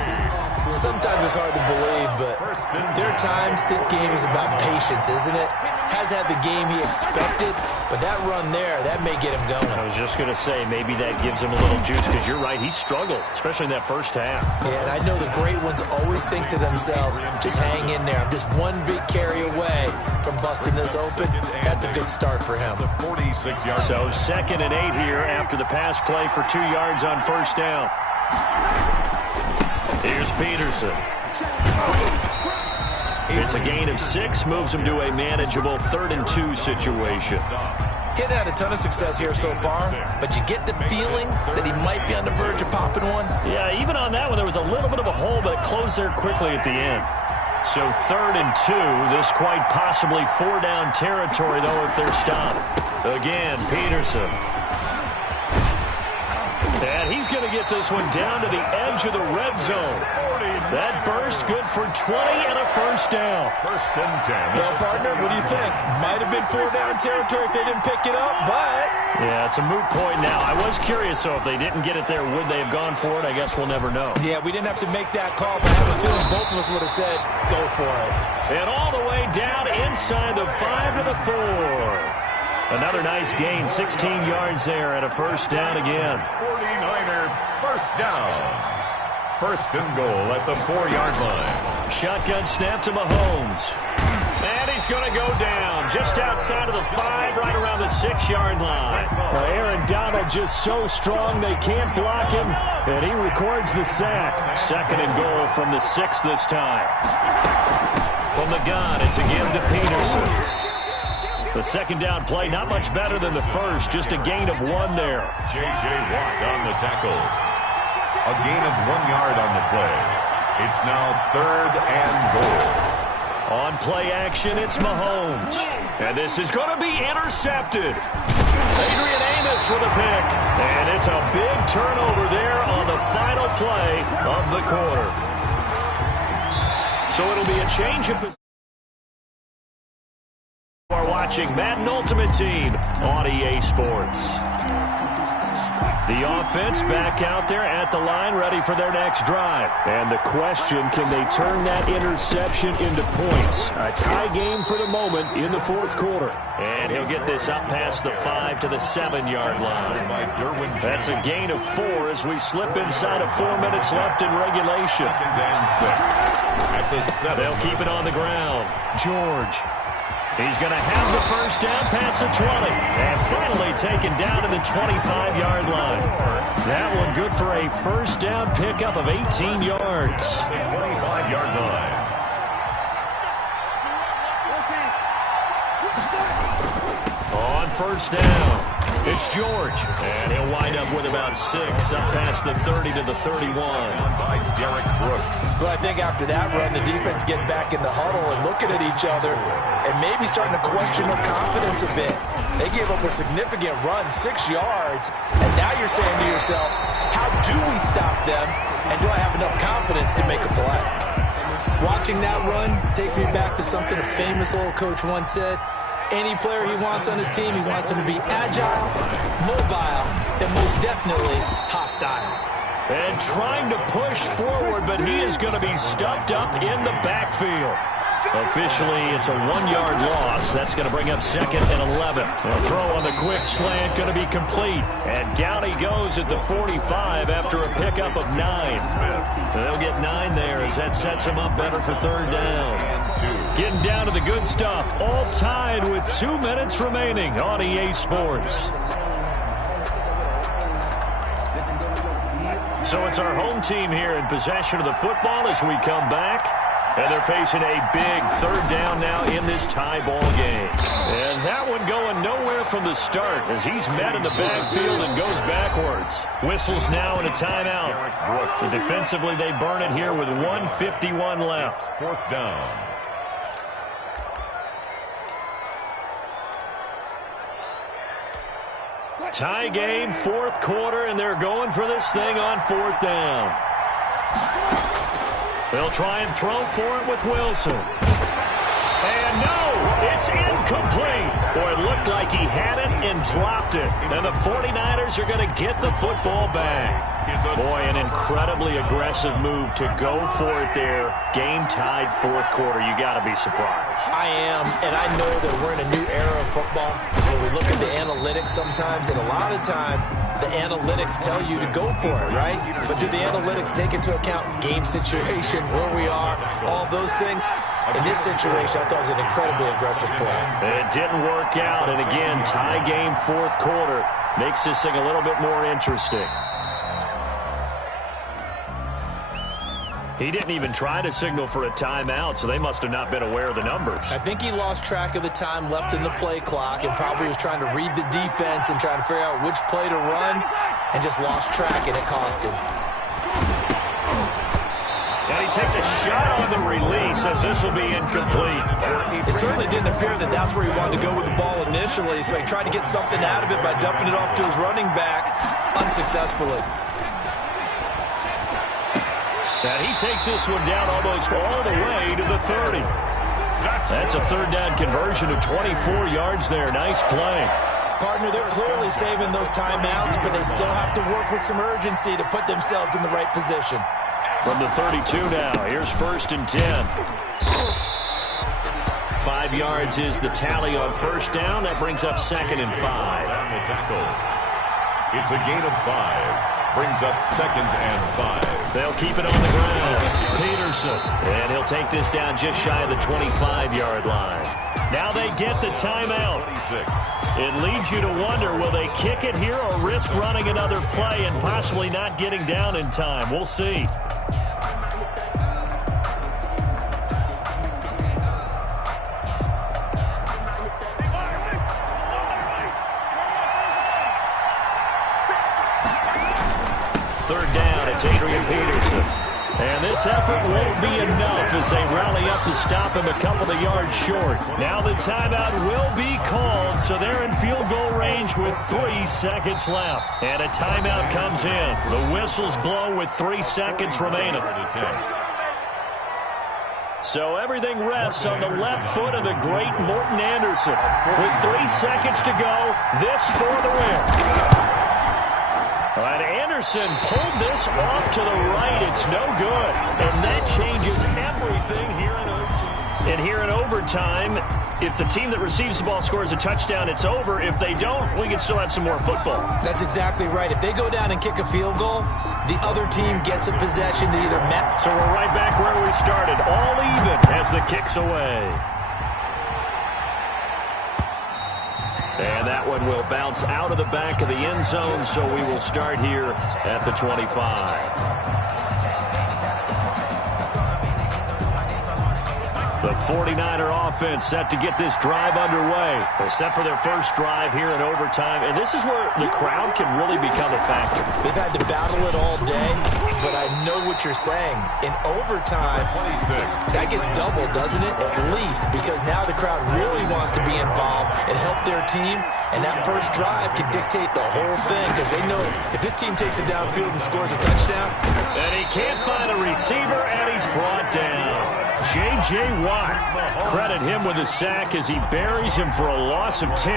Sometimes it's hard to believe, but there are times this game is about patience, isn't it? Has had the game he expected, but that run there, that may get him going. I was just going to say, maybe that gives him a little juice, because you're right, he struggled, especially in that first half. Yeah, and I know the great ones always think to themselves, just hang in there. I'm just one big carry away from busting this open. That's a good start for him. So 2nd and 8 here after the pass play for 2 yards on first down. Here's Peterson. It's a gain of 6, moves him to a manageable 3rd and 2 situation. He'd had a ton of success here so far, but you get the feeling that he might be on the verge of popping one. Yeah, even on that one, there was a little bit of a hole, but it closed there quickly at the end. So 3rd and 2, this quite possibly 4-down territory, though, if they're stopped. Again, Peterson. And he's going to get this one down to the edge of the red zone. That burst good for 20 and a first down. 1st and 10. Well, partner, what do you think? Might have been 4-down territory if they didn't pick it up, but... Yeah, it's a moot point now. I was curious, so if they didn't get it there, would they have gone for it? I guess we'll never know. Yeah, we didn't have to make that call, but I have a feeling both of us would have said, go for it. And all the way down inside the 5 to the 4. Another nice gain, 16 yards there and a first down again. 49er, first down. 1st and goal at the 4-yard line. Shotgun snap to Mahomes. And he's going to go down just outside of the 5, right around the 6-yard line. Aaron Donald just so strong they can't block him, and he records the sack. 2nd and goal from the 6 this time. From the gun, it's again to Peterson. The 2nd down play, not much better than the first, just a gain of 1 there. J.J. Watt on the tackle. A gain of 1 yard on the play. It's now 3rd and goal. On play action, it's Mahomes. And this is going to be intercepted. Adrian Amos with a pick. And it's a big turnover there on the final play of the quarter. So it'll be a change of position. You are watching Madden Ultimate Team on EA Sports. The offense back out there at the line, ready for their next drive. And the question, can they turn that interception into points? A tie game for the moment in the 4th quarter. And he'll get this up past the 5 to the 7-yard line. That's a gain of 4 as we slip inside of 4 minutes left in regulation. 2nd and 6. At the 7. They'll keep it on the ground. George. He's going to have the first down past the 20. And finally taken down to the 25-yard line. That one good for a first down pickup of 18 yards. The 25-yard line. On first down, it's George. And he'll wind up with about 6 up past the 30 to the 31. By Derek Brooks. Well, I think after that run, the defense getting back in the huddle and looking at each other and maybe starting to question their confidence a bit. They gave up a significant run, 6 yards, and now you're saying to yourself, how do we stop them, and do I have enough confidence to make a play? Watching that run takes me back to something a famous old coach once said. Any player he wants on his team, he wants him to be agile, mobile, and most definitely hostile. And trying to push forward, but he is going to be stuffed up in the backfield. Officially, it's a 1-yard loss. That's going to bring up 2nd and 11. A throw on the quick slant going to be complete. And down he goes at the 45 after a pickup of 9. They'll get 9 there as that sets him up better for 3rd down. Getting down to the good stuff. All tied with 2 minutes remaining on EA Sports. So it's our home team here in possession of the football as we come back. And they're facing a big 3rd down now in this tie ball game. And that one going nowhere from the start as he's met in the backfield and goes backwards. Whistles now and a timeout. So defensively, they burn it here with 1:51 left. 4th down. Tie game, 4th quarter, and they're going for this thing on 4th down. They'll try and throw for it with Wilson. And no, it's incomplete. Boy, it looked like he had it and dropped it. And the 49ers are going to get the football back. Boy, an incredibly aggressive move to go for it there. Game tied 4th quarter. You got to be surprised. I am, and I know that we're in a new era of football where we look at the analytics sometimes, and a lot of time the analytics tell you to go for it, right? But do the analytics take into account game situation, where we are, all those things? In this situation, I thought it was an incredibly aggressive play. It didn't work out, and again, tie game 4th quarter makes this thing a little bit more interesting. He didn't even try to signal for a timeout, so they must have not been aware of the numbers. I think he lost track of the time left in the play clock and probably was trying to read the defense and trying to figure out which play to run and just lost track, and it cost him. And he takes a shot on the release as this will be incomplete. It certainly didn't appear that that's where he wanted to go with the ball initially, so he tried to get something out of it by dumping it off to his running back unsuccessfully. And he takes this one down almost all the way to the 30. That's a 3rd down conversion of 24 yards there. Nice play. Partner, they're clearly saving those timeouts, but they still have to work with some urgency to put themselves in the right position. From the 32 now, here's 1st and 10. 5 yards is the tally on 1st down. That brings up 2nd and 5. It's a gain of 5. Brings up 2nd and 5. They'll keep it on the ground. Peterson. And he'll take this down just shy of the 25-yard line. Now they get the timeout. 26. It leads you to wonder, will they kick it here or risk running another play and possibly not getting down in time? We'll see. Peterson. And this effort won't be enough as they rally up to stop him a couple of yards short. Now the timeout will be called, so they're in field goal range with 3 seconds left. And a timeout comes in. The whistles blow with 3 seconds remaining. So everything rests on the left foot of the great Morton Anderson. With 3 seconds to go, this for the win. All right, Anderson pulled this off to the right. It's no good. And that changes everything here in overtime. And here in overtime, if the team that receives the ball scores a touchdown, it's over. If they don't, we can still have some more football. That's exactly right. If they go down and kick a field goal, the other team gets a possession to either match. So we're right back where we started, all even as the kick's away. And that one will bounce out of the back of the end zone, so we will start here at the 25. The 49er offense set to get this drive underway. They're set for their first drive here in overtime, and this is where the crowd can really become a factor. They've had to battle it all day, but I know what you're saying. In overtime, 26. That gets doubled, doesn't it? At least, because now the crowd really wants to be involved and help their team, and that first drive can dictate the whole thing because they know if this team takes it downfield and scores a touchdown. And he can't find a receiver, and he's brought down. J.J. Watt. Credit him with a sack as he buries him for a loss of 10.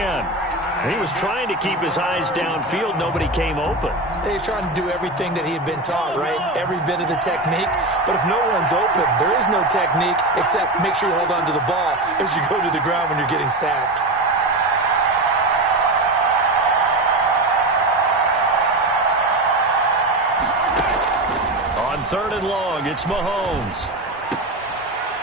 He was trying to keep his eyes downfield. Nobody came open. He's trying to do everything that he had been taught, right? Every bit of the technique. But if no one's open, there is no technique except make sure you hold on to the ball as you go to the ground when you're getting sacked. On 3rd and long, it's Mahomes.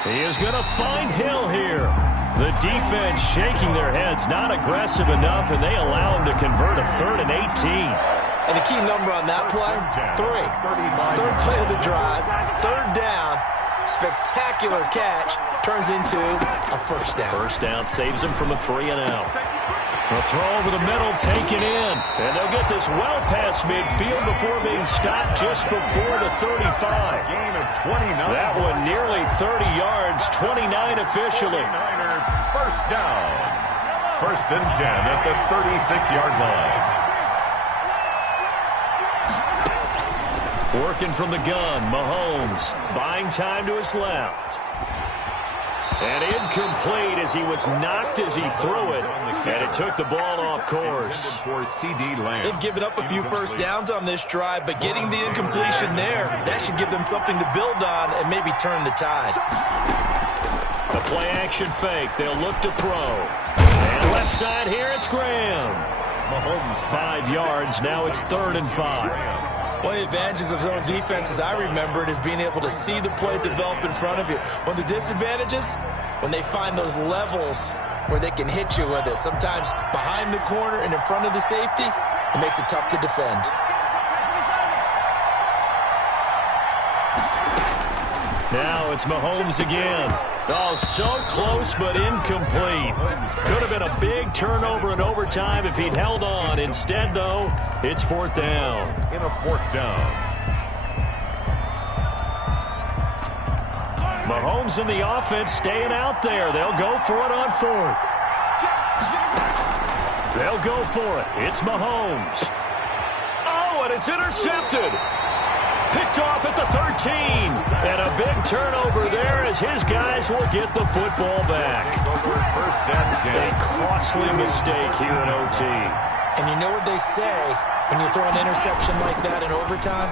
He is going to find Hill here. The defense shaking their heads, not aggressive enough, and they allow him to convert a 3rd and 18. And a key number on that play, 3. Third play of the drive, 3rd down, spectacular catch, turns into a 1st down. 1st down saves him from a 3 and out. A throw over the middle, taken in. And they'll get this well past midfield before being stopped just before the 35. Gain of 29. That one nearly 30 yards, 29 officially. 1st down. 1st and 10 at the 36-yard line. Working from the gun, Mahomes buying time to his left. And incomplete as he was knocked as he threw it. And it took the ball off course. They've given up a few 1st downs on this drive, but getting the incompletion there, that should give them something to build on and maybe turn the tide. The play action fake. They'll look to throw. And left side here, it's Graham. Mahomes 5 yards. Now it's 3rd and 5. One of the advantages of zone defense, as I remember it, is being able to see the play develop in front of you. One of the disadvantages, when they find those levels where they can hit you with it, sometimes behind the corner and in front of the safety, it makes it tough to defend. Now it's Mahomes again. Oh, so close but incomplete. Could have been a big turnover in overtime if he'd held on. Instead, though, it's 4th down. In a 4th down. Mahomes and the offense staying out there. They'll go for it on 4th. They'll go for it. It's Mahomes. Oh, and it's intercepted. Picked off at the 13. And a big turnover there as his guys will get the football back. 1st and 10. A costly mistake here in OT. And you know what they say, when you throw an interception like that in overtime,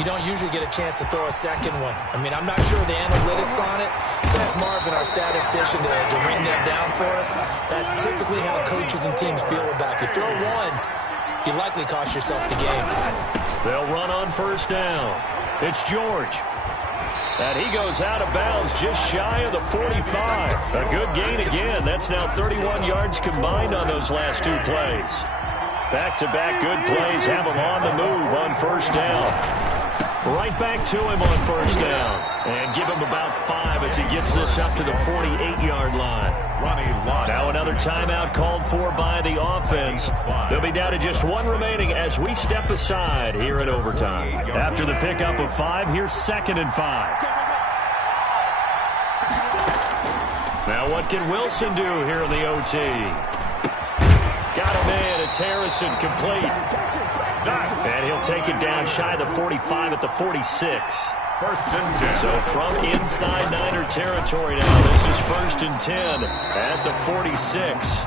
you don't usually get a chance to throw a second one. I mean, I'm not sure the analytics on it. So that's Marvin, our statistician, to ring that down for us. That's typically how coaches and teams feel about it. If you throw one, you likely cost yourself the game. They'll run on 1st down. It's George. And he goes out of bounds just shy of the 45. A good gain again. That's now 31 yards combined on those last 2 plays. Back-to-back good plays have him on the move on 1st down. Right back to him on 1st down. And give him about 5 as he gets this up to the 48-yard line. Now another timeout called for by the offense. They'll be down to just 1 remaining as we step aside here in overtime. After the pickup of 5, here's 2nd and 5. Now what can Wilson do here in the OT? Got him in. It's Harrison complete. And he'll take it down shy of the 45 at the 46. 1st and 10. So from inside Niner territory now, this is 1st and 10 at the 46.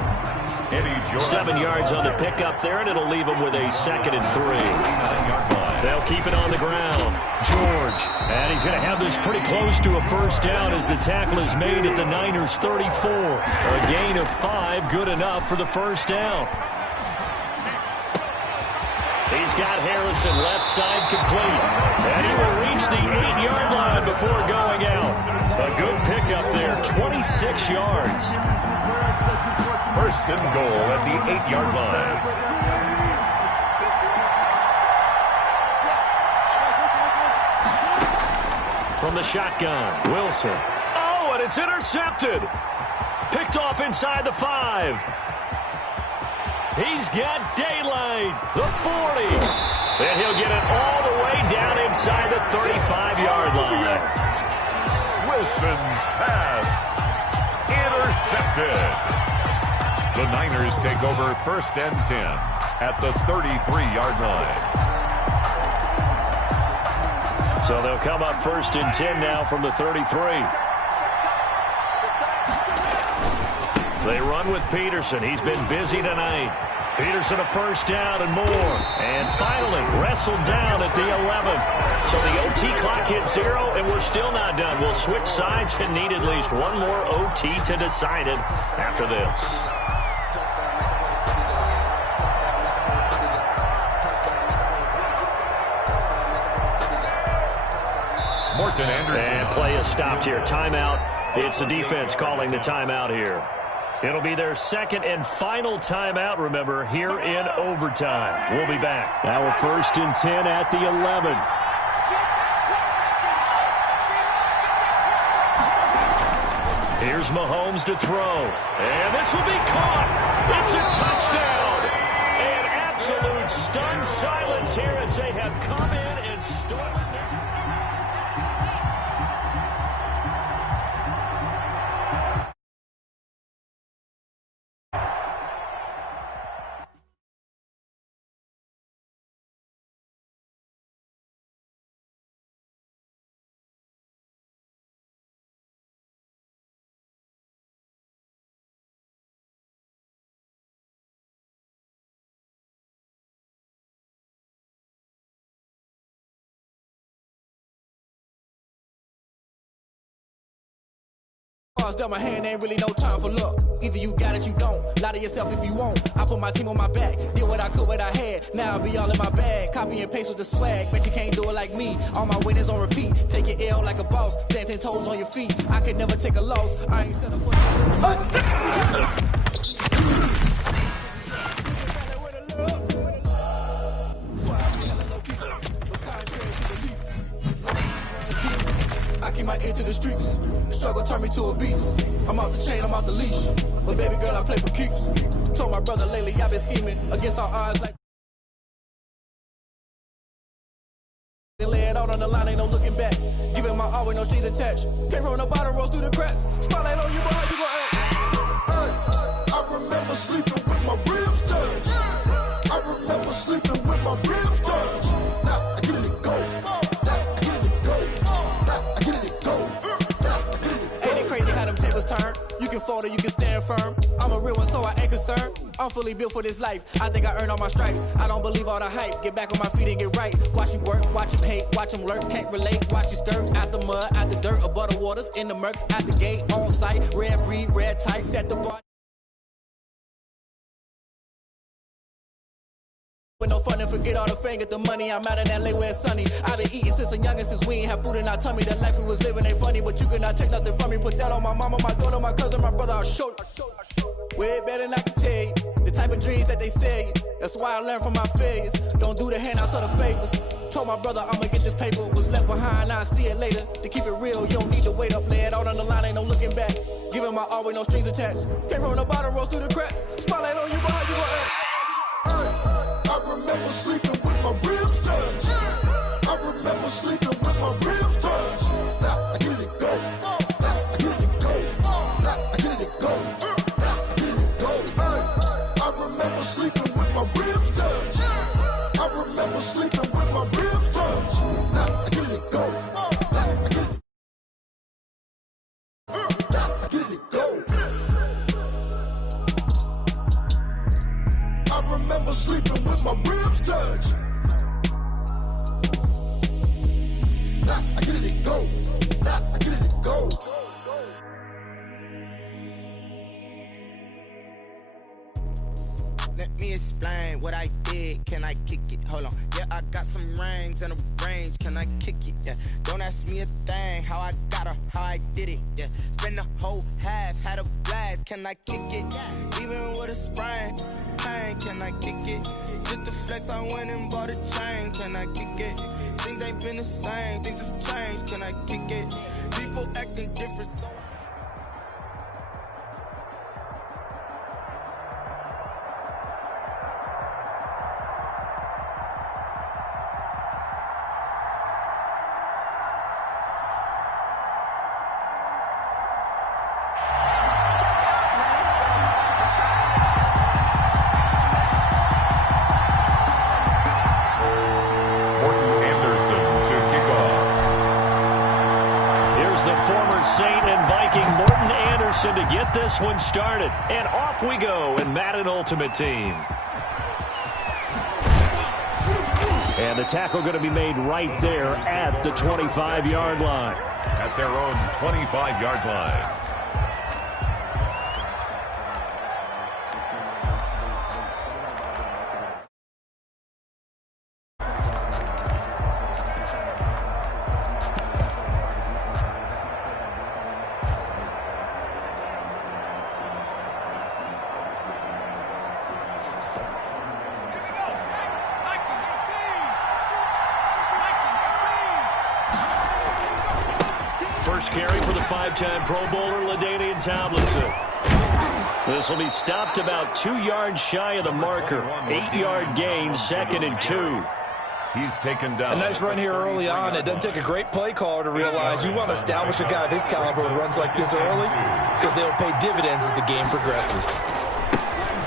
7 yards on the pickup there, and it'll leave them with a 2nd and 3. They'll keep it on the ground. George, and he's going to have this pretty close to a 1st down as the tackle is made at the Niners' 34. A gain of 5, good enough for the 1st down. He's got Harrison left side complete. And he will reach the 8-yard line before going out. A good pickup there, 26 yards. 1st and goal at the 8-yard line. From the shotgun, Wilson. Oh, and it's intercepted. Picked off inside the 5. He's got daylight, the 40. And he'll get it all the way down inside the 35-yard line. Wilson's pass intercepted. The Niners take over 1st and 10 at the 33-yard line. So they'll come up 1st and 10 now from the 33. They run with Peterson. He's been busy tonight. Peterson a first down and more. And finally wrestled down at the 11. So the OT clock hit 0, and we're still not done. We'll switch sides and need at least one more OT to decide it after this. Morton Anderson. And play is stopped here. Timeout. It's the defense calling the timeout here. It'll be their second and final timeout, remember, here in overtime. We'll be back. Now we're 1st and 10 at the 11. Here's Mahomes to throw. And this will be caught. It's a touchdown. And absolute stunned silence here as they have come in and stolen this. Dealt my hand, ain't really no time for luck. Either you got it, you don't. Lie to yourself if you won't. I put my team on my back. Did what I could, what I had. Now I'll be all in my bag. Copy and paste with the swag. Bet you can't do it like me. All my winners on repeat. Take your L like a boss. Stand 10 toes on your feet. I can never take a loss. I ain't set up for I keep my ear to the streets. Struggle turned me to a beast. I'm off the chain, I'm off the leash. But baby girl, I play for keeps. Told my brother lately, I've been scheming against all odds like. They lay it out on the line, ain't no looking back. Giving my all with no strings attached. Came from the bottom, rose through the cracks. Spotlight on you, boy, how you gon' act? Hey, I remember sleeping with my ribs touched. I remember sleeping with my ribs touched. Now I get it go. Turn. You can fold or you can stand firm. I'm a real one, so I ain't concerned. I'm fully built for this life. I think I earned all my stripes. I don't believe all the hype. Get back on my feet and get right. Watch you work, watch him hate, watch him lurk. Can't relate, watch you skirt. Out the mud, out the dirt, above the waters, in the murks, out the gate, on site. Red breed, red tight, set the bar. With no fun and forget all the fame, get the money. I'm out in LA where it's sunny. I've been eating since I'm young and since we ain't have food in our tummy. The life we was living ain't funny, but you cannot take nothing from me. Put that on my mama, my daughter, my cousin, my brother, I'll show you. Way better than I can tell you. The type of dreams that they sell you. That's why I learned from my failures. Don't do the handouts or the favors. Told my brother I'ma get this paper. Was left behind, I'll see it later. To keep it real, you don't need to wait up. Lay it out on the line, ain't no looking back. Giving my all with no strings attached. Came from the bottom, rose through the cracks. Spotlight on you, boy, how you gon' act? I remember sleeping with my ribs touched. I remember sleeping with my ribs touched. Now I get it go. Now I get it go. Now I get it go. Now I get it go. I remember sleeping with my ribs touched. I remember sleeping with my ribs touched. Now I get it go. Now I get it. Now I get it go. I remember sleeping with my ribs touched. Nah, I get it go. Nah, I get it go. Let me explain what I did. Can I kick it? Hold on. Yeah, I got some rings and a range. Can I kick it? Yeah. Don't ask me a thing. How I got her, how I did it. Yeah. Spend the whole half, had a blast. Can I kick it? Even with a sprain. Pain, can I kick it? Just to flex, I went and bought a chain. Can I kick it? Things ain't been the same. Things have changed. Can I kick it? People acting different. So Saint and this one started. And off we go in Madden Ultimate Team. And the tackle going to be made right there at the 25-yard line. At their own 25-yard line. First carry for the five-time Pro Bowler, LaDainian Tomlinson. This will be stopped about 2 yards shy of the marker. 8-yard gain, 2nd and 2. He's taken down. A nice run here early on. It doesn't take a great play caller to realize you want to establish a guy of his caliber with runs like this early because they'll pay dividends as the game progresses.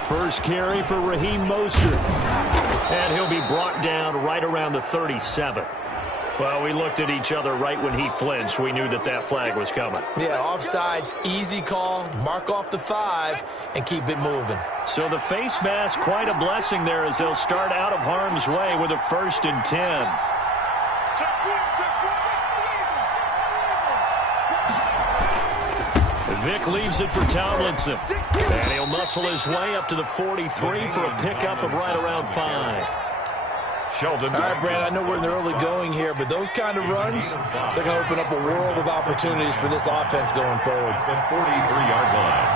First carry for Raheem Mostert. And he'll be brought down right around the 37. Well, we looked at each other right when he flinched. We knew that that flag was coming. Yeah, offsides, easy call, mark off the 5, and keep it moving. So the face mask, quite a blessing there as they'll start out of harm's way with a 1st and 10. Vic leaves it for Tomlinson. And he'll muscle his way up to the 43 for a pickup of right around 5. Sheldon. All right, Brad, I know we're in the early going here, but those kind of runs, they're going to open up a world of opportunities for this offense going forward. The 43-yard line.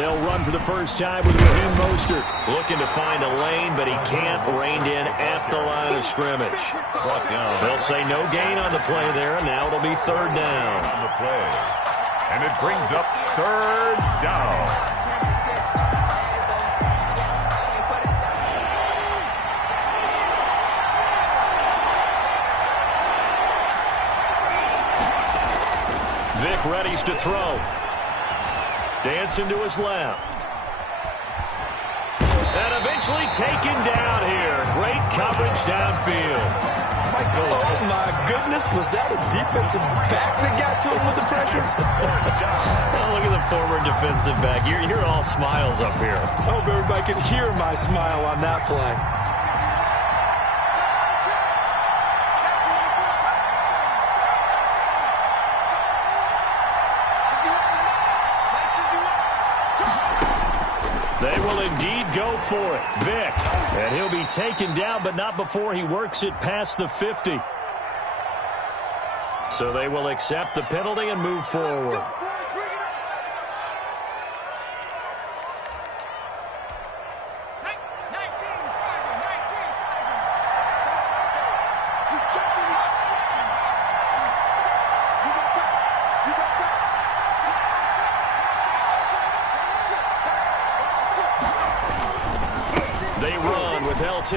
They'll run for the first time with Raheem Mostert. Looking to find a lane, but he can't. Reined in at the line of scrimmage. Brought down. They'll say no gain on the play there, and now it'll be 3rd down. On the play. And it brings up 3rd down. Vic readies to throw. Dancing to his left. And eventually taken down here. Great coverage downfield. Oh, my goodness. Was that a defensive back that got to him with the pressure? Oh, look at the former defensive back. You're all smiles up here. I hope everybody can hear my smile on that play. They will indeed go for it. Vic. And he'll be taken down, but not before he works it past the 50. So they will accept the penalty and move forward. They run with LT.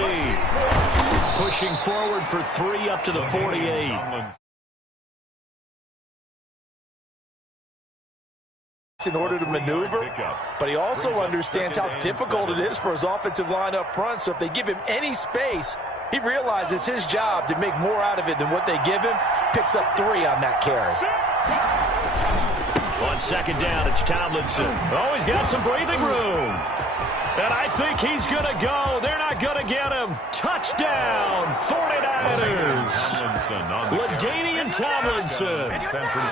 Pushing forward for 3 up to the 48. In order to maneuver, but he also understands how difficult it is for his offensive line up front. So if they give him any space, he realizes his job to make more out of it than what they give him. Picks up 3 on that carry. On 2nd down, it's Tomlinson. Oh, he's got some breathing room. And I think he's going to go. They're not going to get him. Touchdown, 49ers. LaDainian Tomlinson,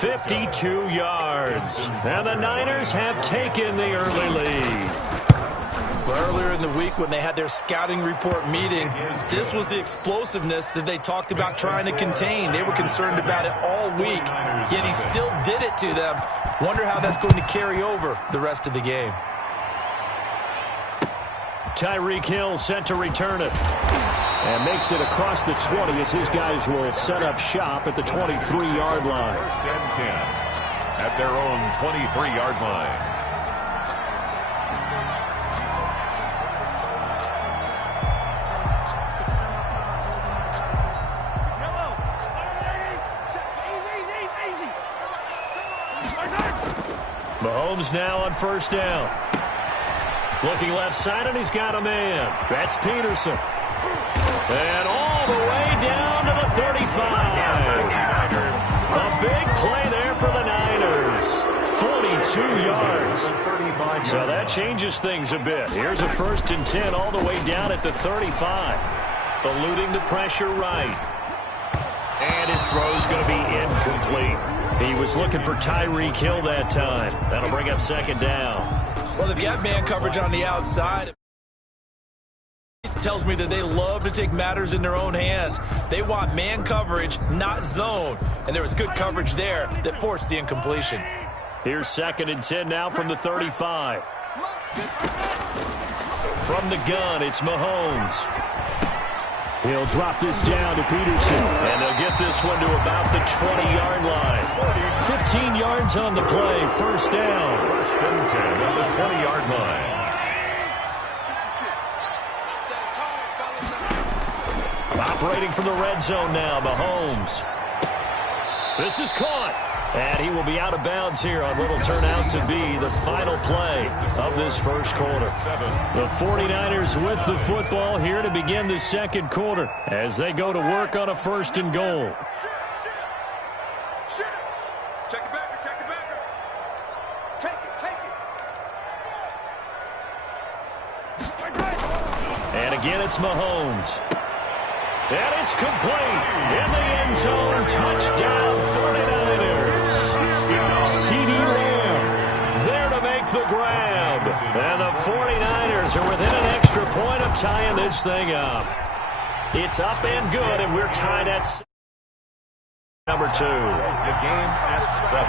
52 yards. And the Niners have taken the early lead. Earlier in the week when they had their scouting report meeting, this was the explosiveness that they talked about trying to contain. They were concerned about it all week, yet he still did it to them. Wonder how that's going to carry over the rest of the game. Tyreek Hill set to return it. And makes it across the 20 as his guys will set up shop at the 23-yard line. 1st and 10 at their own 23-yard line. Mahomes now on 1st down. Looking left side, and he's got a man. That's Peterson. And all the way down to the 35. A big play there for 2 yards. So that changes things a bit. Here's a 1st and 10 all the way down at the 35. Eluding the pressure right. And his throw's going to be incomplete. He was looking for Tyreek Hill that time. That'll bring up 2nd down. Well, they've got man coverage on the outside. This tells me that they love to take matters in their own hands. They want man coverage, not zone. And there was good coverage there that forced the incompletion. Here's 2nd and 10 now from the 35. From the gun, it's Mahomes. He'll drop this down to Peterson. And they'll get this one to about the 20-yard line. 15 yards on the play. 1st down. 1st and 10 at the 20-yard line. Operating from the red zone now, Mahomes. This is caught. And he will be out of bounds here on what will turn out to be the final play of this 1st quarter. The 49ers with the football here to begin the 2nd quarter as they go to work on a 1st and goal. Check it back, check it back. Take it. And again, it's Mahomes. And it's complete. In the end zone, touchdown 49ers. CeeDee Lamb there to make the grab. And the 49ers are within an extra point of tying this thing up. It's up and good, and we're tied at number 2. The game at 7.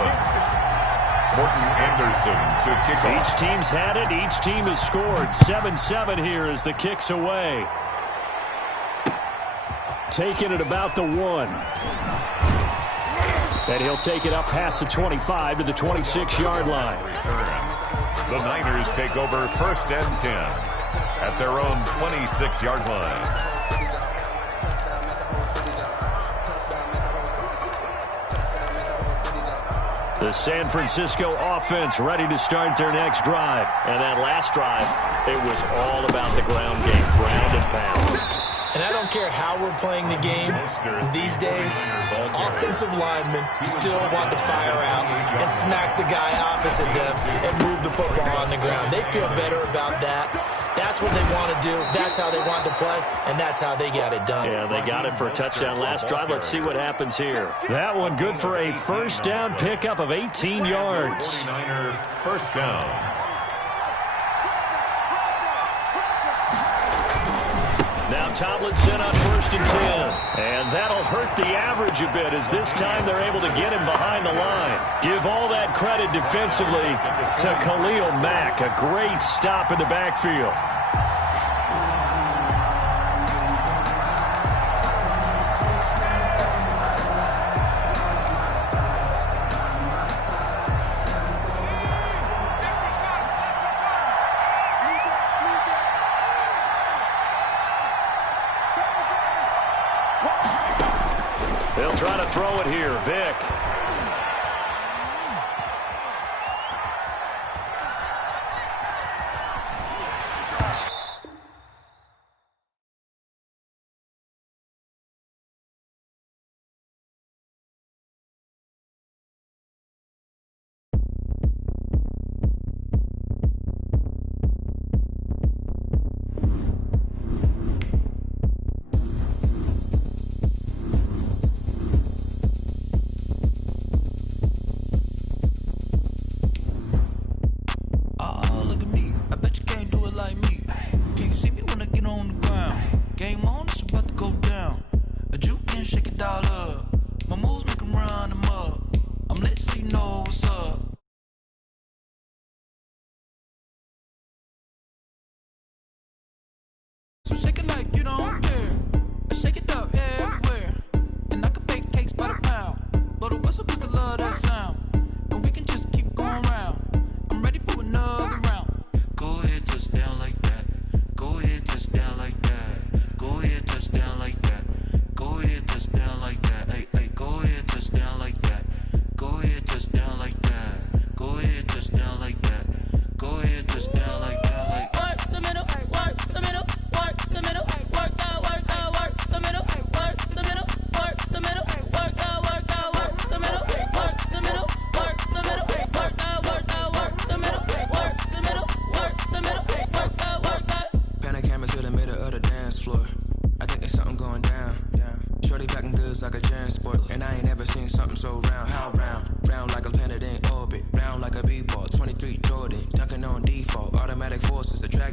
Morton Anderson to kick off. Each team's had it. Each team has scored. 7-7 here as the kick's away. Taking it about the 1. And he'll take it up past the 25 to the 26-yard line. The Niners take over 1st and 10 at their own 26-yard line. The San Francisco offense ready to start their next drive. And that last drive, it was all about the ground game, ground and pound. And I don't care how we're playing the game these days, offensive linemen still want to fire out and smack the guy opposite them and move the football on the ground. They feel better about that. That's what they want to do. That's how they want to play, and that's how they got it done. Yeah, they got it for a touchdown last drive. Let's see what happens here. That one good for a 1st down pickup of 18 yards. 49er 1st down. Now Tomlinson on 1st and 10. And that'll hurt the average a bit as this time they're able to get him behind the line. Give all that credit defensively to Khalil Mack. A great stop in the backfield. They'll try to throw it here. Vick.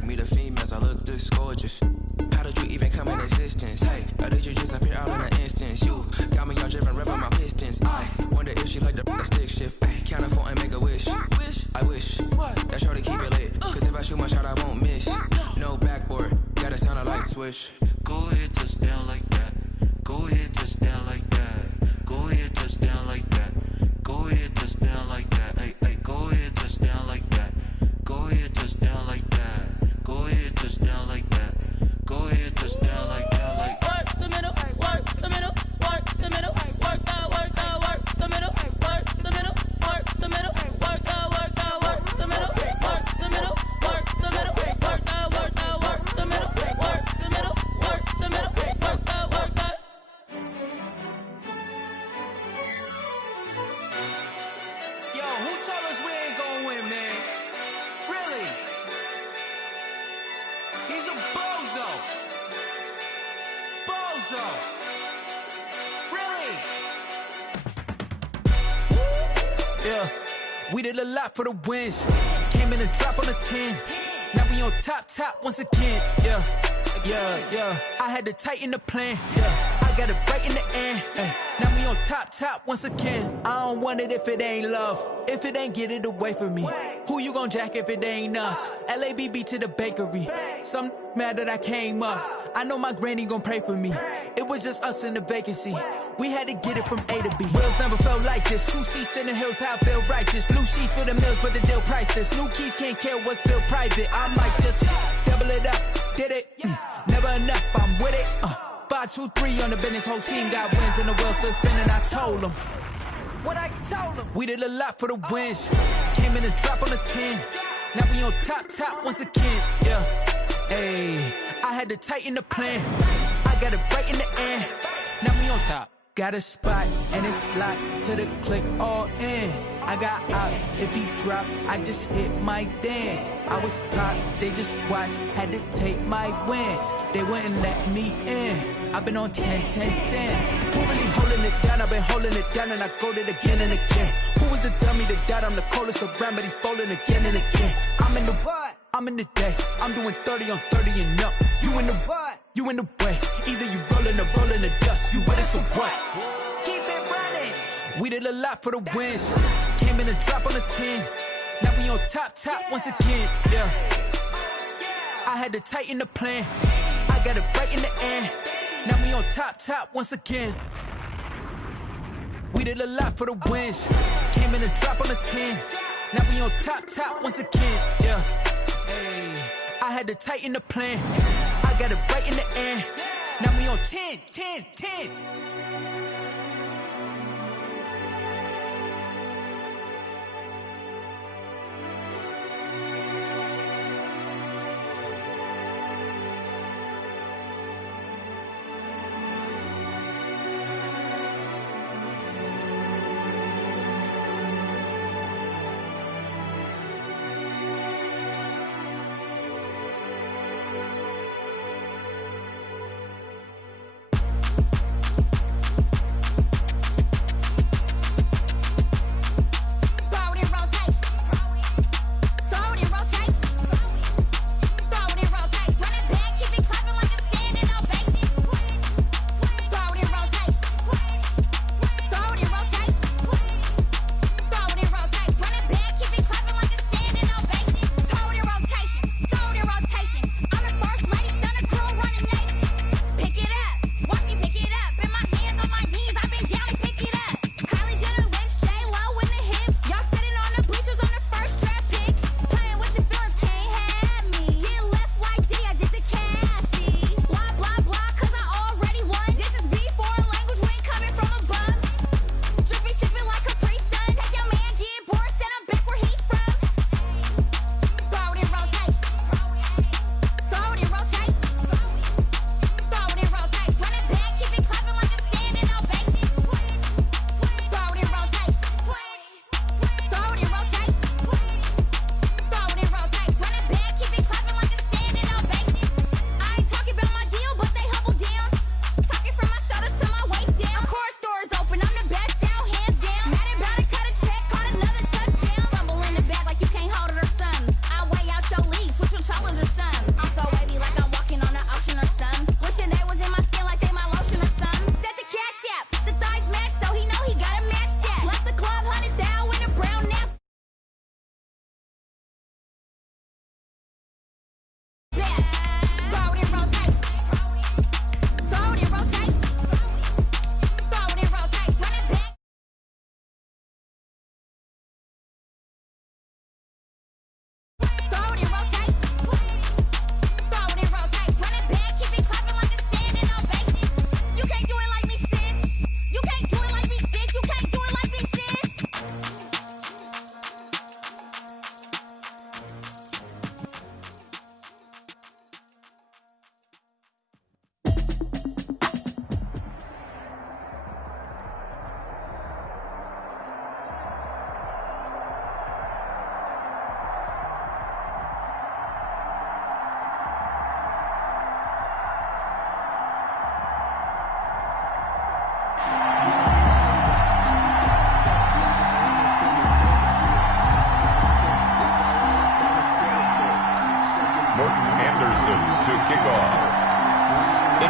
me the females, I look this gorgeous. How did you even come in existence? Hey, or did you just appear out in an instance? You got me all driven, revving my pistons. I wonder if she like the stick shift. Ay, count a 4 and make a wish. I wish that shorty keep it lit. Cause if I shoot my shot, I won't miss. No backboard, gotta sound a light switch. Go ahead, touch down like that. Go ahead, touch down like that. Go ahead, touch down like that. Go ahead, touch down like that. Ay, ay, go ahead, touch down like that. Go ahead, touch down like that. Go ahead, touch down like that. Go ahead, touch down like that. Like work the middle, work the middle, work the middle, work out, work the middle, work the middle, work the middle, work out, work the middle, work the middle, work the middle, work out, work the middle, work the middle, work the middle, work out, work out. Yo, who told us we ain't gonna win, man? Really? He's a bozo. Bozo. Really? Yeah, we did a lot for the wins. Came in a drop on the 10. Now we on top once again. Yeah. I had to tighten the plan. Yeah, I got it right in the end. Now we on top once again. I don't want it if it ain't love. If it ain't, get it away from me. Who you gon' jack if it ain't us? LABB to the bakery. Some mad that I came up. I know my granny gon' pray for me. It was just us in the vacancy. We had to get it from A to B. Wheels never felt like this. 2 seats in the hills, how I feel righteous. Blue sheets for the mills, but the deal priceless. New keys can't care what's still private. I might just double it up. Did it? Never enough, I'm with it. 5, 2, 3 on the business. Whole team got wins and the wheels still spinning. I told them what I told them. We did a lot for the wins. Came in and drop on the 10. Now we on top once again. Yeah. Hey, I had to tighten the plan. I got it right in the end. Now we on top. Got a spot and it's locked to the click all in. I got ops, if he drop, I just hit my dance. I was top, they just watched, had to take my wins. They wouldn't let me in. I've been on 10 cents. Who really holding it down? I've been holding it down and I go it again and again. Who was the dummy that died? I'm the coldest around, but he folding again and again. I'm in the what? I'm in the day. I'm doing 30 on 30 and up. You in the what? You in the way. Either you rolling or rolling the dust. You with us or what? Keep it running. We did a lot for the wins. Came in and drop on the 10. Now we on top once again. Yeah. I had to tighten the plan. I got it right in the end. Now we on top once again. We did a lot for the wins. Came in and drop on the 10. Now we on top once again. Yeah. Hey, I had to tighten the plan. I got it right in the end. Now we on 10.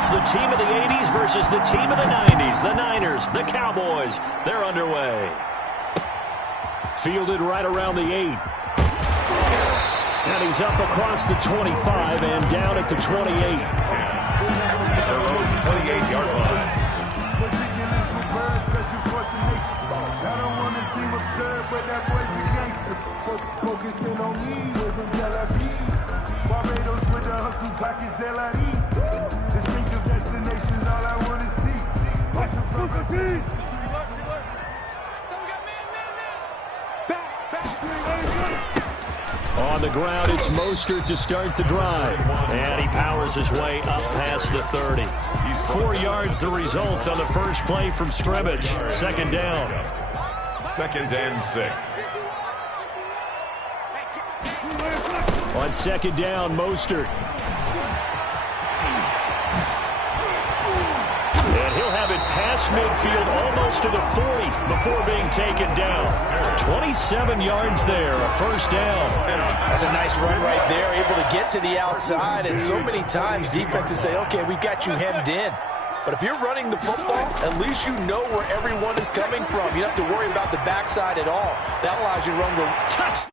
It's the team of the 80s versus the team of the 90s. The Niners, the Cowboys, they're underway. Fielded right around the 8. And he's up across the 25 and down at the 28. Their own 28-yard line. Focusing on me, we're from Tel Aviv. Barbados with the hustle pockets, LREs. Distinctive destinations, all I want to see. Watching from the seas. On the ground, it's Mostert to start the drive. And he powers his way up past the 30. 4 yards the result on the first play from scrimmage. Second down. 2nd and 6. On second down, Mostert. And he'll have it past midfield almost to the 40 before being taken down. 27 yards there, a first down. That's a nice run right there, able to get to the outside. And so many times defenses say, okay, we've got you hemmed in. But if you're running the football, at least you know where everyone is coming from. You don't have to worry about the backside at all. That allows you to run the touch.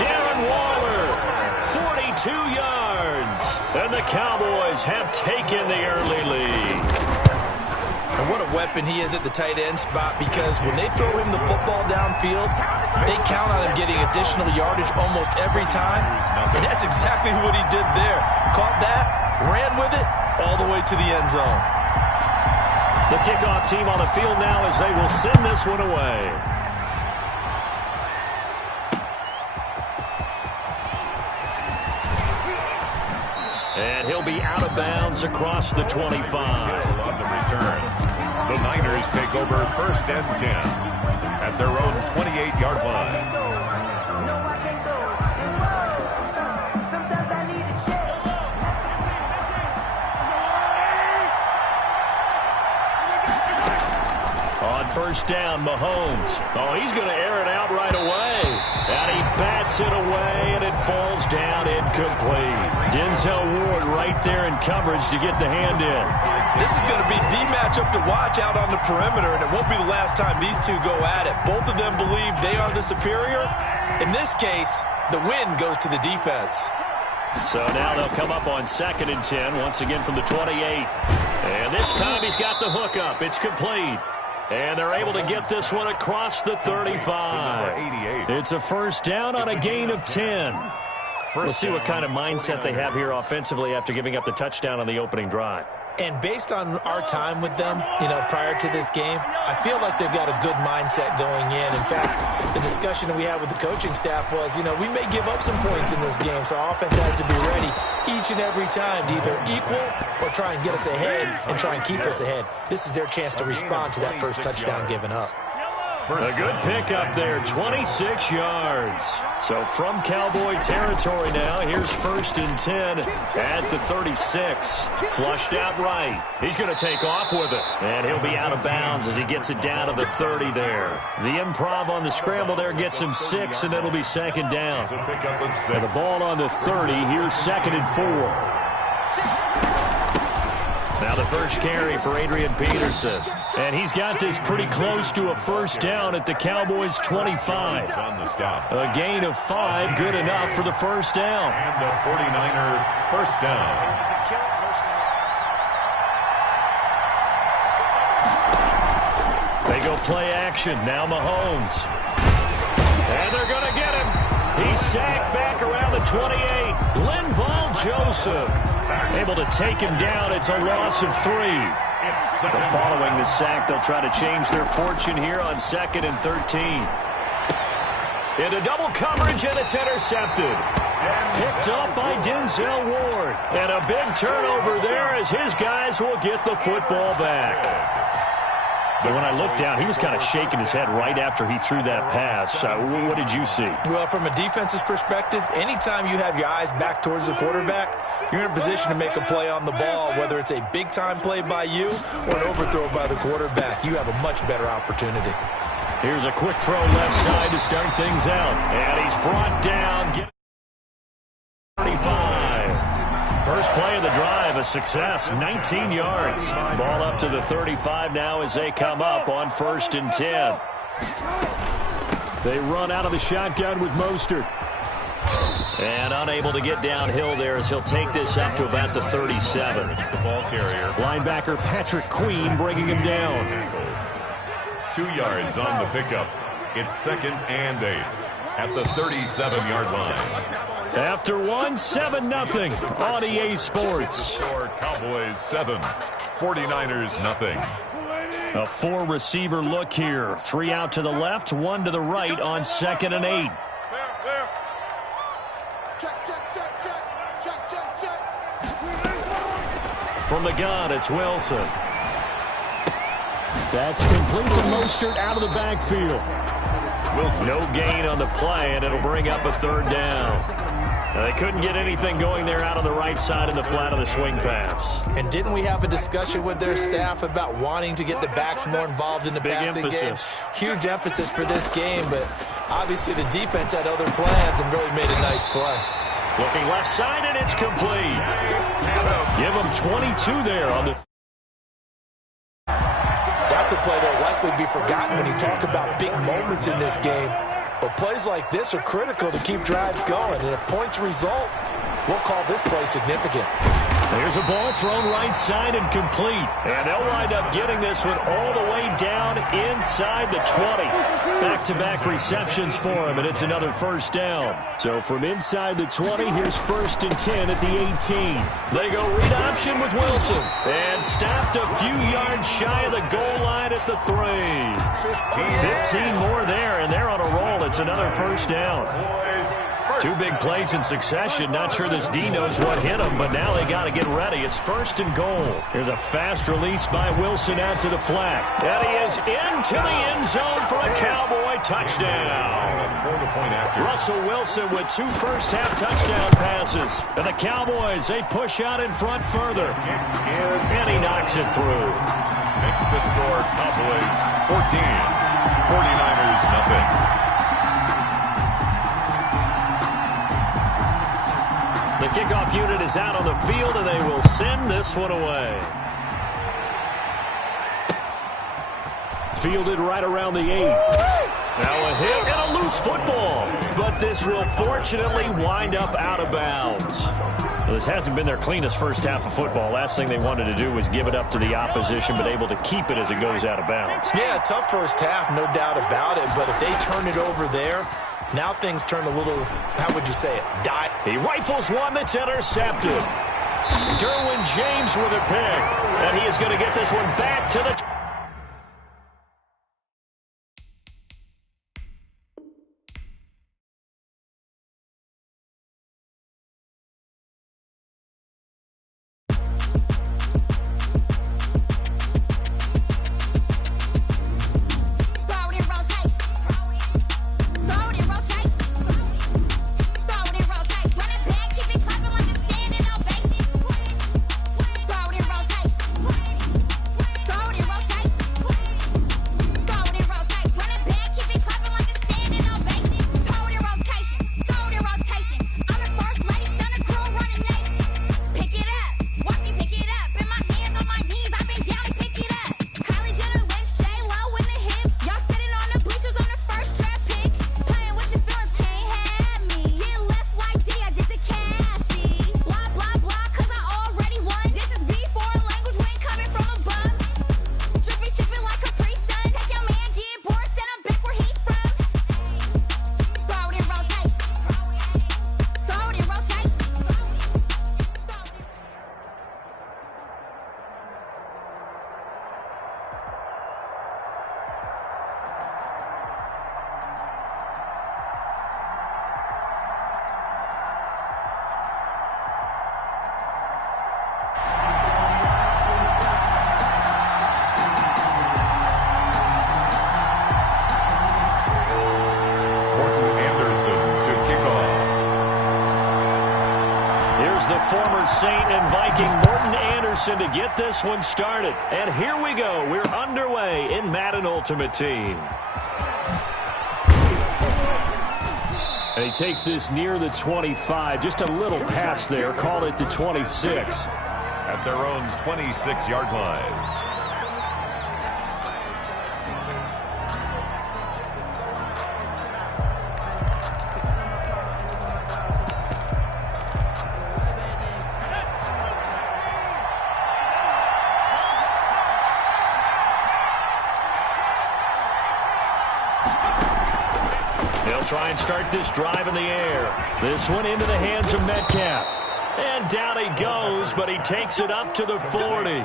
Darren Waller, 42 yards. And the Cowboys have taken the early lead. And what a weapon he is at the tight end spot, because when they throw him the football downfield, they count on him getting additional yardage almost every time. And that's exactly what he did there. Caught that, ran with it, all the way to the end zone. The kickoff team on the field now as they will send this one away. And he'll be out of bounds across the 25. On the return, the Niners take over 1st and 10 at their own 28-yard line. On first down, Mahomes. Oh, he's going to air it out right away. And he bats it away, and it falls down incomplete. Denzel Ward right there in coverage to get the hand in. This is going to be the matchup to watch out on the perimeter, and it won't be the last time these two go at it. Both of them believe they are the superior. In this case, the win goes to the defense. So now they'll come up on 2nd and 10, once again from the 28. And this time he's got the hook up. It's complete. And they're able to get this one across the 35. It's a first down on a gain of 10. We'll see what kind of mindset they have here offensively after giving up the touchdown on the opening drive. And based on our time with them, prior to this game, I feel like they've got a good mindset going in. In fact, the discussion that we had with the coaching staff was, we may give up some points in this game, so our offense has to be ready each and every time to either equal or try and get us ahead and try and keep us ahead. This is their chance to respond to that first touchdown given up. A good pickup there, 26 yards. So from Cowboy territory now, here's 1st and 10 at the 36. Flushed out right. He's going to take off with it. And he'll be out of bounds as he gets it down to the 30 there. The improv on the scramble there gets him 6, and it'll be 2nd down. And the ball on the 30, here's 2nd and 4. Now the first carry for Adrian Peterson. And he's got this pretty close to a first down at the Cowboys' 25. A gain of 5, good enough for the first down. And the 49er first down. They go play action. Now Mahomes. And they're going to get him. He's sacked back around the 28. Linval Joseph able to take him down. It's a loss of 3. But following the sack, they'll try to change their fortune here on 2nd and 13. Into double coverage, and it's intercepted. Picked up by Denzel Ward. And a big turnover there as his guys will get the football back. But when I looked down, he was kind of shaking his head right after he threw that pass. What did you see? Well, from a defense's perspective, anytime you have your eyes back towards the quarterback, you're in a position to make a play on the ball, whether it's a big-time play by you or an overthrow by the quarterback. You have a much better opportunity. Here's a quick throw left side to start things out. And he's brought down. 35. First play of the drive, a success, 19 yards. Ball up to the 35 now as they come up on 1st and 10. They run out of the shotgun with Mostert. And unable to get downhill there as he'll take this up to about the 37. The ball carrier. Linebacker Patrick Queen bringing him down. 2 yards on the pickup. It's 2nd and 8 at the 37-yard line. After 7-0 on EA Sports. Cowboys 7, 49ers nothing. A 4-receiver look here. 3 out to the left, 1 to the right on 2nd and 8. From the gun, it's Wilson. That's complete to Mostert out of the backfield. Wilson. No gain on the play, and it'll bring up a 3rd down. Now, they couldn't get anything going there out on the right side in the flat of the swing pass. And didn't we have a discussion with their staff about wanting to get the backs more involved in the passing game? Huge emphasis for this game, but obviously the defense had other plans and really made a nice play. Looking left side, and it's complete. Give them 22 there on the... That's a play that'll likely be forgotten when you talk about big moments in this game. But plays like this are critical to keep drives going. And if points result, we'll call this play significant. There's a ball thrown right side and complete. And they'll wind up getting this one all the way down inside the 20. Back-to-back receptions for him, and it's another 1st down. So from inside the 20, here's 1st and 10 at the 18. They go read option with Wilson. And stopped a few yards shy of the goal line at the 3. 15 more there, and they're on a roll. It's another 1st down. 2 big plays in succession. Not sure this D knows what hit him, but now they got to get ready. It's 1st and goal. Here's a fast release by Wilson out to the flat. And he is into the end zone for a Cowboy touchdown. Russell Wilson with 2 first-half touchdown passes. And the Cowboys, they push out in front further. And he knocks it through. Makes the score Cowboys 14, 49ers nothing. The kickoff unit is out on the field, and they will send this one away. Fielded right around the 8. Now a hit and a loose football. But this will fortunately wind up out of bounds. Well, this hasn't been their cleanest first half of football. Last thing they wanted to do was give it up to the opposition, but able to keep it as it goes out of bounds. Yeah, tough first half, no doubt about it. But if they turn it over there, now things turn a little, how would you say it, He rifles one that's intercepted. Derwin James with a pick. And he is going to get this one back to the... The former Saint and Viking Morton Anderson to get this one started. And here we go. We're underway in Madden Ultimate Team. And he takes this near the 25. Just a little pass there. Call it the 26. At their own 26-yard line. They'll try and start this drive in the air. This one into the hands of Metcalf. And down he goes, but he takes it up to the 40.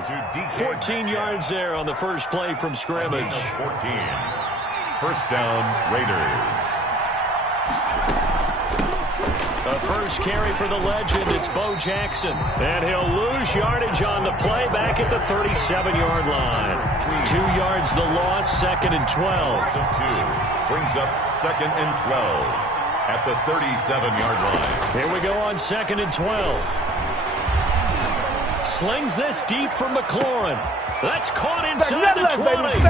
14 yards there on the first play from scrimmage. 14. First down, Raiders. The first carry for the legend, it's Bo Jackson. And he'll lose yardage on the play back at the 37-yard line. 2 yards the loss, 2nd and 12. Brings up 2nd and 12 at the 37-yard line. Here we go on 2nd and 12. Slings this deep from McLaurin. That's caught inside the 20.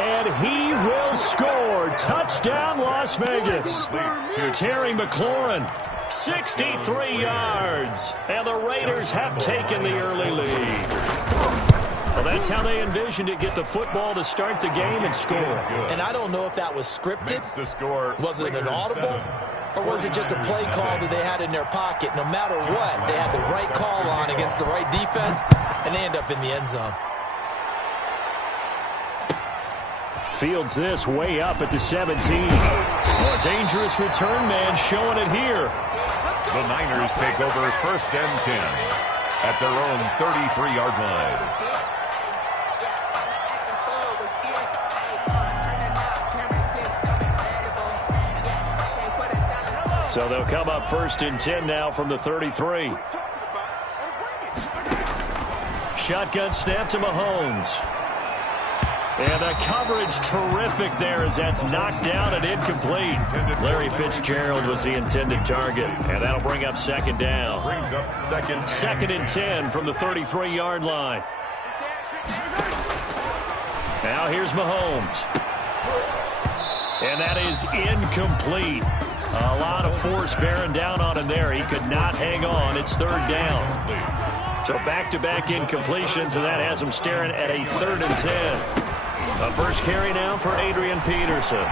And he will score. Touchdown, Las Vegas. Terry McLaurin, 63 yards. And the Raiders have taken the early lead. Well, that's how they envisioned it. Get the football to start the game and score. And I don't know if that was scripted. Was it an audible? Or was it just a play call that they had in their pocket? No matter what, they had the right call on against the right defense, and they end up in the end zone. Fields this way up at the 17. Oh, a dangerous return man showing it here. The Niners take over 1st and 10 at their own 33-yard line. So they'll come up 1st and 10 now from the 33. Shotgun snap to Mahomes. And the coverage terrific there as that's knocked down and incomplete. Larry Fitzgerald was the intended target. And that'll bring up 2nd down. Brings up 2nd and 10 from the 33-yard line. Now here's Mahomes. And that is incomplete. A lot of force bearing down on him there. He could not hang on. It's 3rd down. So back-to-back incompletions, and that has him staring at a 3rd and 10. A first carry now for Adrian Peterson.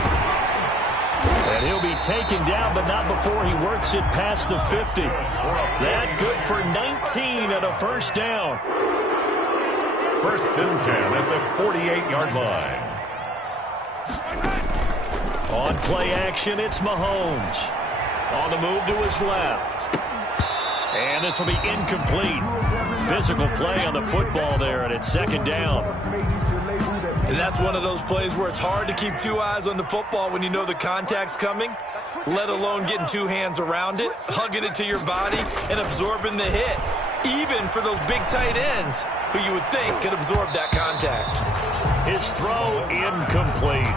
And he'll be taken down, but not before he works it past the 50. That good for 19 and a 1st down. 1st and 10 at the 48-yard line. On play action, it's Mahomes. On the move to his left. And this will be incomplete. Physical play on the football there, and it's 2nd down. And that's one of those plays where it's hard to keep 2 eyes on the football when you know the contact's coming, let alone getting 2 hands around it, hugging it to your body, and absorbing the hit. Even for those big tight ends who you would think could absorb that contact. His throw incomplete.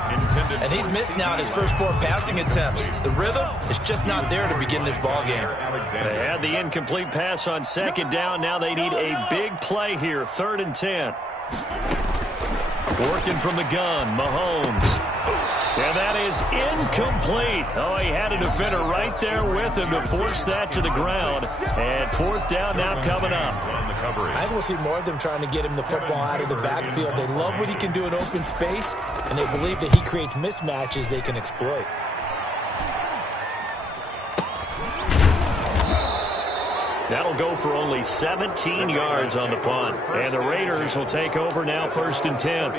And he's missed now in his first 4 passing attempts. The rhythm is just not there to begin this ball game. They had the incomplete pass on 2nd down. Now they need a big play here. 3rd and 10. Working from the gun, Mahomes. And that is incomplete. Oh, he had a defender right there with him to force that to the ground. And 4th down now coming up. I think we'll see more of them trying to get him the football out of the backfield. They love what he can do in open space, and they believe that he creates mismatches they can exploit. That'll go for only 17 yards on the punt. And the Raiders will take over now 1st and 10.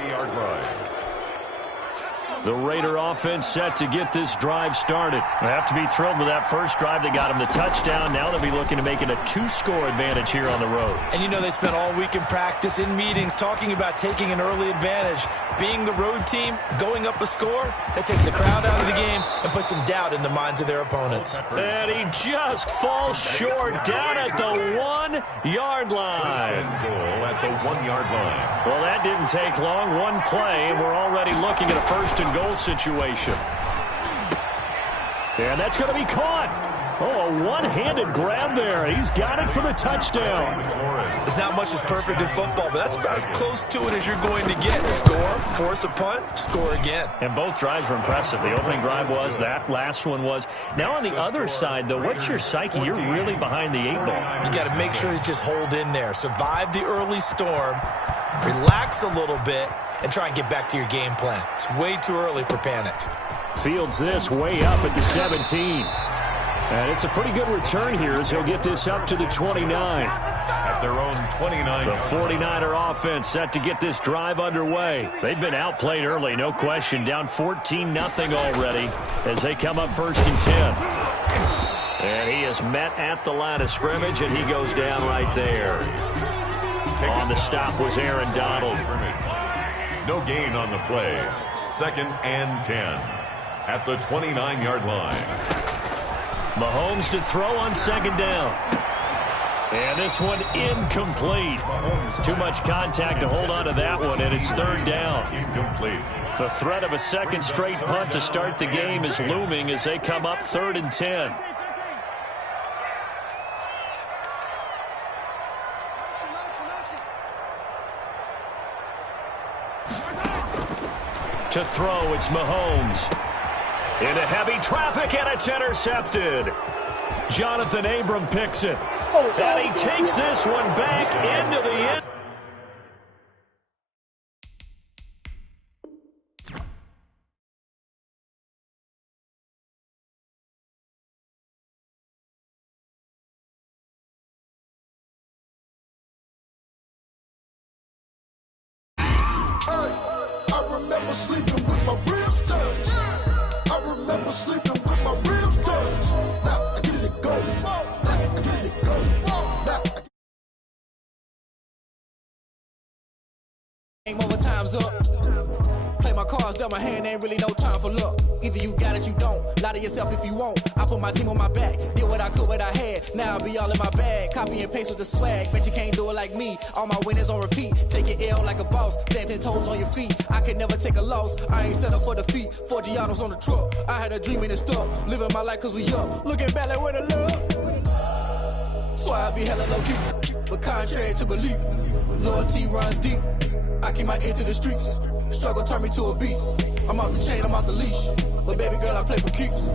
The Raider offense set to get this drive started. They have to be thrilled with that first drive. They got him the touchdown. Now they'll be looking to make it a 2-score advantage here on the road. And you know they spent all week in practice, in meetings, talking about taking an early advantage. Being the road team, going up a score, that takes the crowd out of the game and puts some doubt in the minds of their opponents. And he just falls short down at the 1-yard line. Goal at the 1-yard line. Well, that didn't take long. One play, and we're already looking at a 1st and goal situation. And that's going to be caught. Oh, a one-handed grab there. He's got it for the touchdown. There's not much that's perfect in football, but that's about as close to it as you're going to get. Score, force a punt, score again. And both drives were impressive. The opening drive was, that last one was. Now on the other side, though, what's your psyche? You're really behind the 8-ball. You got to make sure you just hold in there. Survive the early storm, relax a little bit, and try and get back to your game plan. It's way too early for panic. Fields this way up at the 17. And it's a pretty good return here as he'll get this up to the 29. At their own 29. The 49er offense set to get this drive underway. They've been outplayed early, no question. Down 14-0 already as they come up 1st and 10. And he is met at the line of scrimmage, and he goes down right there. On the stop was Aaron Donald. No gain on the play. 2nd and 10 at the 29-yard line. Mahomes to throw on 2nd down. And this one incomplete. Too much contact to hold on to that one, and it's 3rd down. Incomplete. The threat of a second straight punt to start the game is looming as they come up 3rd and 10. To throw, it's Mahomes. Into heavy traffic, and it's intercepted. Jonathan Abram picks it. And he takes this one back into the end. I remember sleeping with my ribs touched. I remember sleeping with my ribs touched. Now I get it to go. Now I get it to go. Now Game over, time's up. Play my cards, dealt my hand, ain't really no time for luck. Either you got it, you don't. Lie to yourself if you won't. I put my team on my back, did what I could, what I had. Now I'll be all in my bag, copy and paste with the swag. Bet you can't do it like me. All my winners on repeat. Take your L like a boss, stand 10 toes on your feet. I can never take a loss. I ain't set up for defeat. 4 Gianos on the truck. I had a dream and it stuck. Living my life cause we up. Looking back like where the love. So I be hella low key, but contrary to belief, loyalty runs deep. I keep my ear to the streets. Struggle turned me to a beast. I'm off the chain, I'm off the leash. But baby girl, I play for keeps.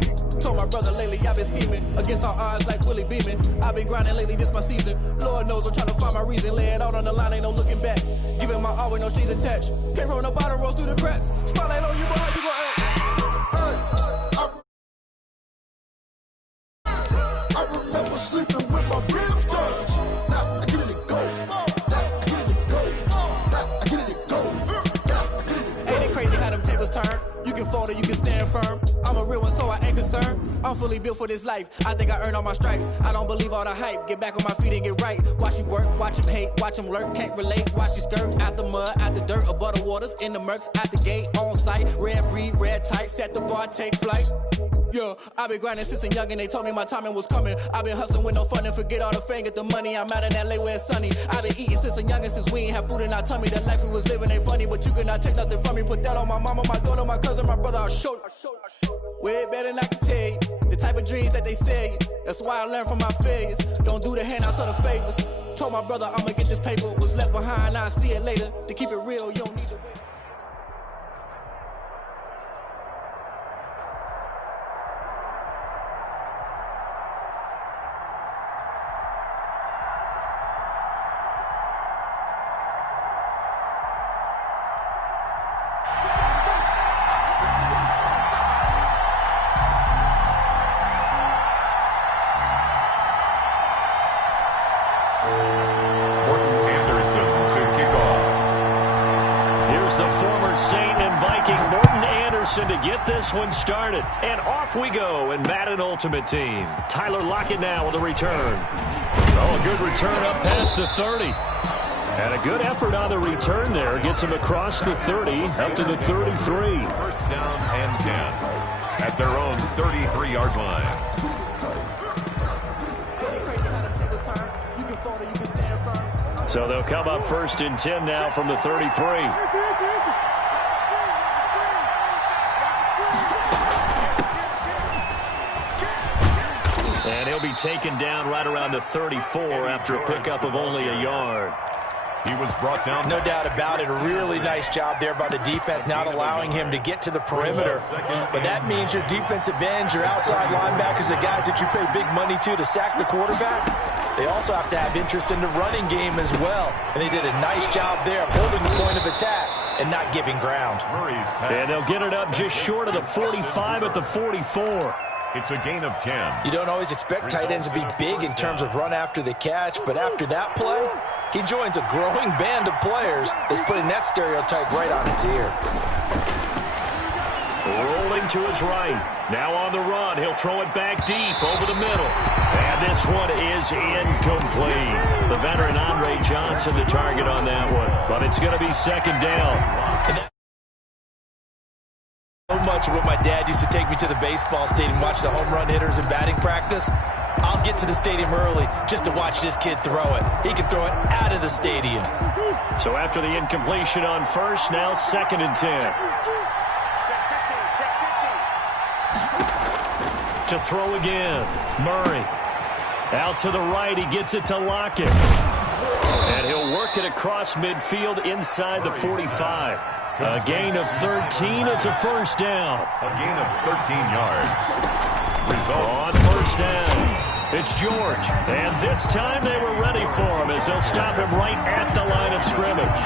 Told my brother lately I've been scheming against all odds like Willie Beeman. I've been grinding lately, this my season. Lord knows I'm trying to find my reason. Lay it out on the line, ain't no looking back. Giving my all with no strings attached. Came from the bottom, rose through the cracks. Spotlight on you, but how you gon' act? I remember sleeping with my ribs touched. Now I get it to go. Now I get it to go. Now I get it to go. Now I get it to go. Ain't it crazy how them tables turn? You can fold or you can stand firm. I'm a real one, so I ain't concerned. I'm fully built for this life. I think I earned all my stripes. I don't believe all the hype. Get back on my feet and get right. Watch you work, watch him hate, watch him lurk. Can't relate, watch you skirt. Out the mud, out the dirt, above the waters, in the murks, out the gate, on site. Red breed, red tight, set the bar, take flight. Yeah, I've been grinding since a youngin', they told me my timing was coming. I've been hustling with no fun and forget all the fame, get the money. I'm out in LA where it's sunny. I've been eating since a youngin', since we ain't have food in our tummy. The life we was living ain't funny, but you cannot take nothing from me. Put that on my mama, my daughter, my cousin, my brother, I'll show you. Way better than I can tell you. The type of dreams that they sell you. That's why I learned from my failures. Don't do the handouts or the favors. Told my brother I'ma get this paper. Was left behind, I'll see it later. To keep it real, you don't need to wait. To get this one started. And off we go in Madden Ultimate Team. Tyler Lockett now with a return. Oh, a good return up past the 30. And a good effort on the return there. Gets him across the 30 up to the 33. First down and 10 at their own 33-yard line. So they'll come up 1st and 10 now from the 33. be taken down right around the 34 after a pickup of only a yard. He was brought down. No doubt about it. A really nice job there by the defense, not allowing him to get to the perimeter. But that means your defensive ends, your outside linebackers, the guys that you pay big money to sack the quarterback, they also have to have interest in the running game as well. And they did a nice job there of holding the point of attack and not giving ground. And they'll get it up just short of the 45 at the 44. It's a gain of 10. You don't always expect tight ends to be big in terms of run after the catch, but after that play, he joins a growing band of players that's putting that stereotype right on its ear. Rolling to his right. Now on the run. He'll throw it back deep over the middle. And this one is incomplete. The veteran Andre Johnson, the target on that one. But it's going to be second down. So much of what my dad used to take me to the baseball stadium, watch the home run hitters and batting practice. I'll get to the stadium early just to watch this kid throw it. He can throw it out of the stadium. So after the incompletion on first, now second and 10. To throw again, Murray. Out to the right, he gets it to Lockett. And he'll work it across midfield inside the 45. A gain of 13, it's a first down. A gain of 13 yards. Result on first down. It's George. And this time they were ready for him as they'll stop him right at the line of scrimmage.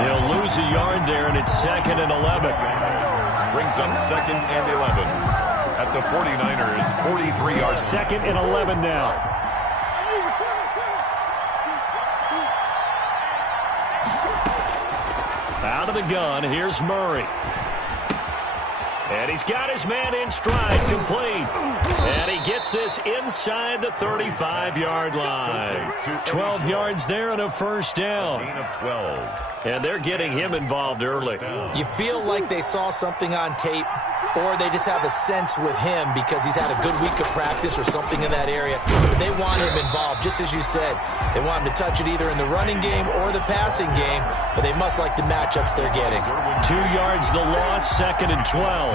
They'll lose a yard there, and it's second and 11. Brings up second and 11. At the 49ers, 43 yards. Second and 11 now. Out of the gun, here's Murray. And he's got his man in stride, complete. And he gets this inside the 35-yard line. 12 yards there and a first down. Gain of 12. And they're getting him involved early. You feel like they saw something on tape, or they just have a sense with him because he's had a good week of practice or something in that area. But they want him involved, just as you said. They want him to touch it either in the running game or the passing game, but they must like the matchups they're getting. 2 yards the loss, second and 12.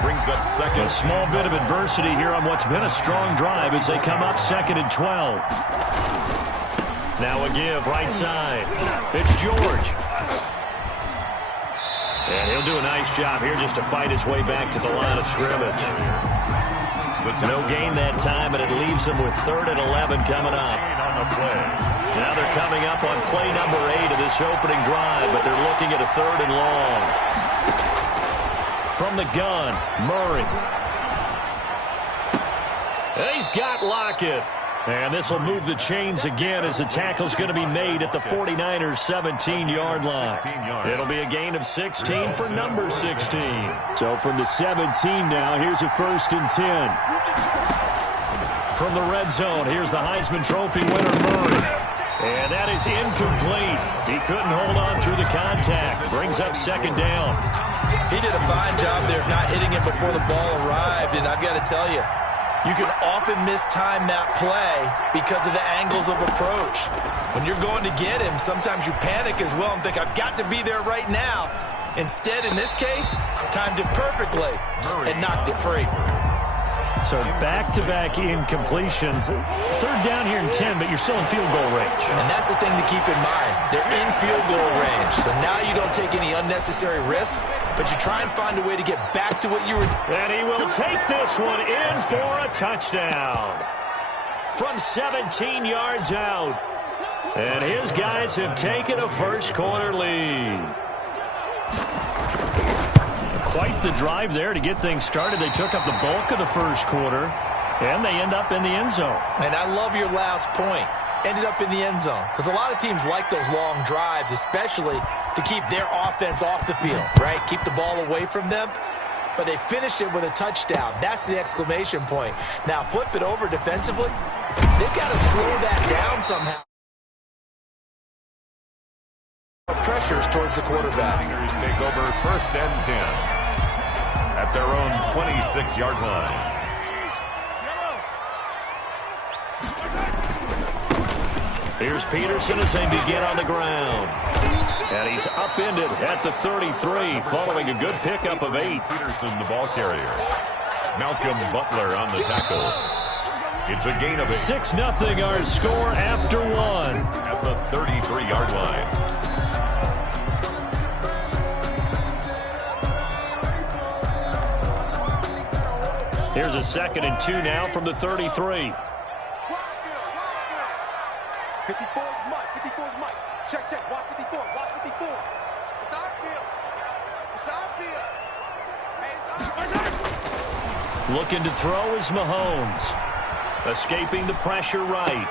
Brings up second. A small bit of adversity here on what's been a strong drive as they come up second and 12. Now a give, right side. It's George. And he'll do a nice job here just to fight his way back to the line of scrimmage. No gain that time, and it leaves him with third and 11 coming up. Now they're coming up on play number 8 of this opening drive, but they're looking at a third and long. From the gun, Murray. And he's got Lockett. And this will move the chains again as the tackle's going to be made at the 49ers' 17-yard line. It'll be a gain of 16 for number 16. So from the 17 now, here's a first and 10. From the red zone, here's the Heisman Trophy winner, Murray. And that is incomplete. He couldn't hold on through the contact. Brings up second down. He did a fine job there of not hitting it before the ball arrived, and I've got to tell you, you can often mistime that play because of the angles of approach. When you're going to get him, sometimes you panic as well and think, I've got to be there right now. Instead, in this case, timed it perfectly and knocked it free. So back-to-back incompletions. Third down here in 10, but you're still in field goal range. And that's the thing to keep in mind. They're in field goal range. So now you don't take any unnecessary risks, but you try and find a way to get back to what you were. And he will take this one in for a touchdown. From 17 yards out. And his guys have taken a first-quarter lead. Quite the drive there to get things started. They took up the bulk of the first quarter, and they end up in the end zone. And I love your last point. Ended up in the end zone. Because a lot of teams like those long drives, especially to keep their offense off the field, right? Keep the ball away from them. But they finished it with a touchdown. That's the exclamation point. Now flip it over defensively. They've got to slow that down somehow. Pressures towards the quarterback. Take over first and 10. At their own 26-yard line. Here's Peterson as they begin on the ground. And he's upended at the 33 following a good pickup of 8. Peterson, the ball carrier. Malcolm Butler on the tackle. It's a gain of 8. 6-0 our score after 1. At the 33-yard line. Here's a 2nd and 2 now from the 33. 54 is Mike. 54 is Mike. Check, check. Watch 54. Watch 54. It's our field. It's our field. Hey, it's our field. Looking to throw is Mahomes. Escaping the pressure right.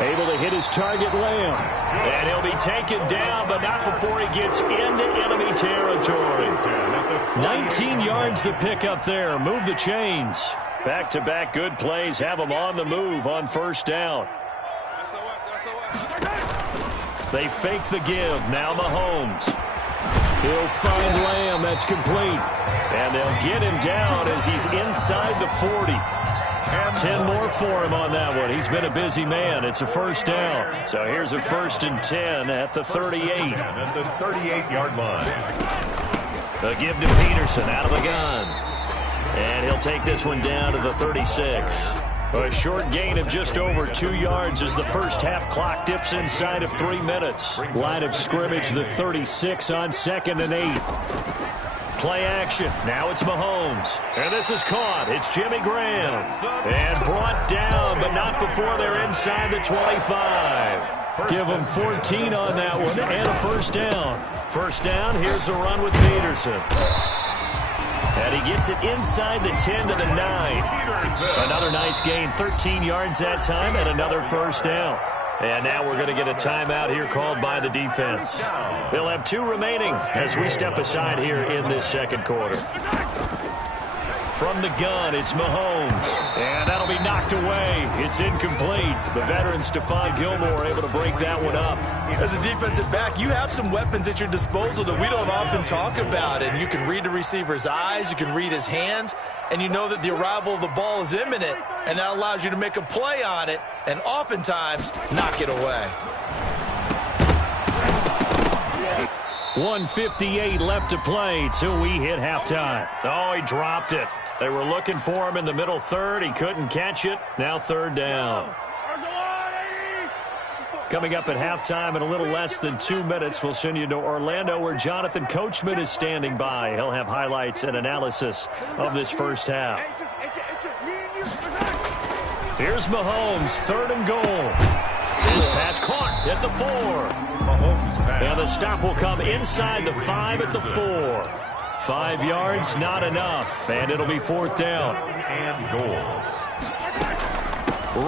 Able to hit his target Lamb. And he'll be taken down, but not before he gets into enemy territory. 19 yards to pick up there. Move the chains. Back-to-back good plays have him on the move on first down. They fake the give. Now Mahomes. He'll find Lamb. That's complete. And they'll get him down as he's inside the 40. 10 more for him on that one. He's been a busy man. It's a first down. So here's a 1st and 10 at the 38. At the 38-yard line. The give to Peterson out of the gun. And he'll take this one down to the 36. A short gain of just over 2 yards as the first half clock dips inside of 3 minutes. Line of scrimmage, the 36 on 2nd and 8. Play action. Now it's Mahomes. And this is caught. It's Jimmy Graham. And brought down, but not before they're inside the 25. Give them 14 on that one and a first down. First down, here's a run with Peterson. And he gets it inside the 10 to the 9. Another nice gain, 13 yards that time, and another first down. And now we're going to get a timeout here called by the defense. They'll have 2 remaining as we step aside here in this second quarter. From the gun, it's Mahomes. And that'll be knocked away. It's incomplete. The veteran Stephon Gilmore able to break that one up. As a defensive back, you have some weapons at your disposal that we don't often talk about. And you can read the receiver's eyes, you can read his hands, and you know that the arrival of the ball is imminent, and that allows you to make a play on it and oftentimes knock it away. 1:58 left to play till we hit halftime. Oh, he dropped it. They were looking for him in the middle third. He couldn't catch it. Now third down. Coming up at halftime in a little less than 2 minutes, we'll send you to Orlando where Jonathan Coachman is standing by. He'll have highlights and analysis of this first half. Here's Mahomes, 3rd and goal. His pass caught at the 4. Mahomes pass. Now the stop will come inside the 5 at the 4. 5 yards, not enough, and it'll be 4th down. And goal.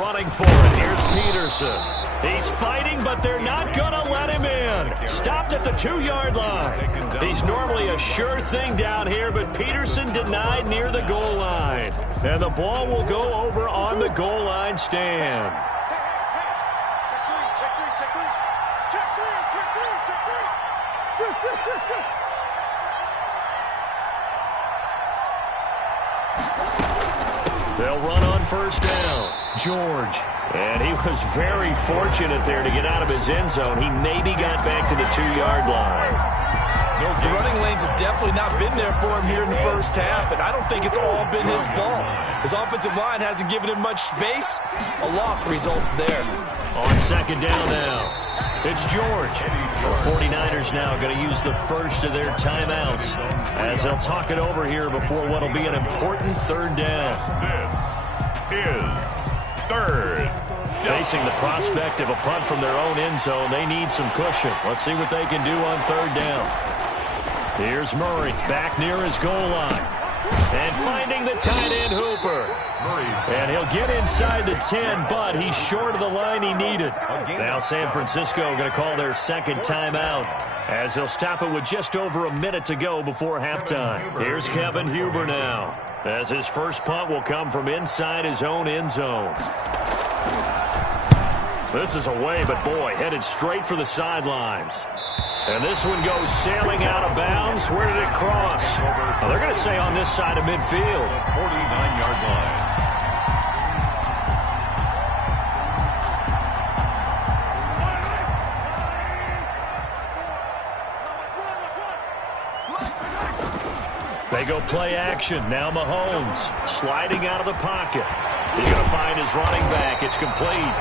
Running for it, here's Peterson. He's fighting, but they're not going to let him in. Stopped at the 2-yard line. He's normally a sure thing down here, but Peterson denied near the goal line. And the ball will go over on the goal line stand. They'll run on first down. George. And he was very fortunate there to get out of his end zone. He maybe got back to the 2-yard line. The running lanes have definitely not been there for him here in the first half, and I don't think it's all been his fault. His offensive line hasn't given him much space. A loss results there. On second down now, it's George. The 49ers now going to use the first of their timeouts as they'll talk it over here before what will be an important third down. This is third. Facing the prospect of a punt from their own end zone, they need some cushion. Let's see what they can do on third down. Here's Murray back near his goal line. And finding the tight end Hooper. And he'll get inside the 10, but he's short of the line he needed. Now San Francisco going to call their second timeout as they'll stop it with just over a minute to go before halftime. Here's Kevin Huber now as his first punt will come from inside his own end zone. This is away, but boy, headed straight for the sidelines. And this one goes sailing out of bounds. Where did it cross? Well, they're going to say on this side of midfield. 49-yard line. They go play action. Now Mahomes sliding out of the pocket. He's going to find his running back. It's complete.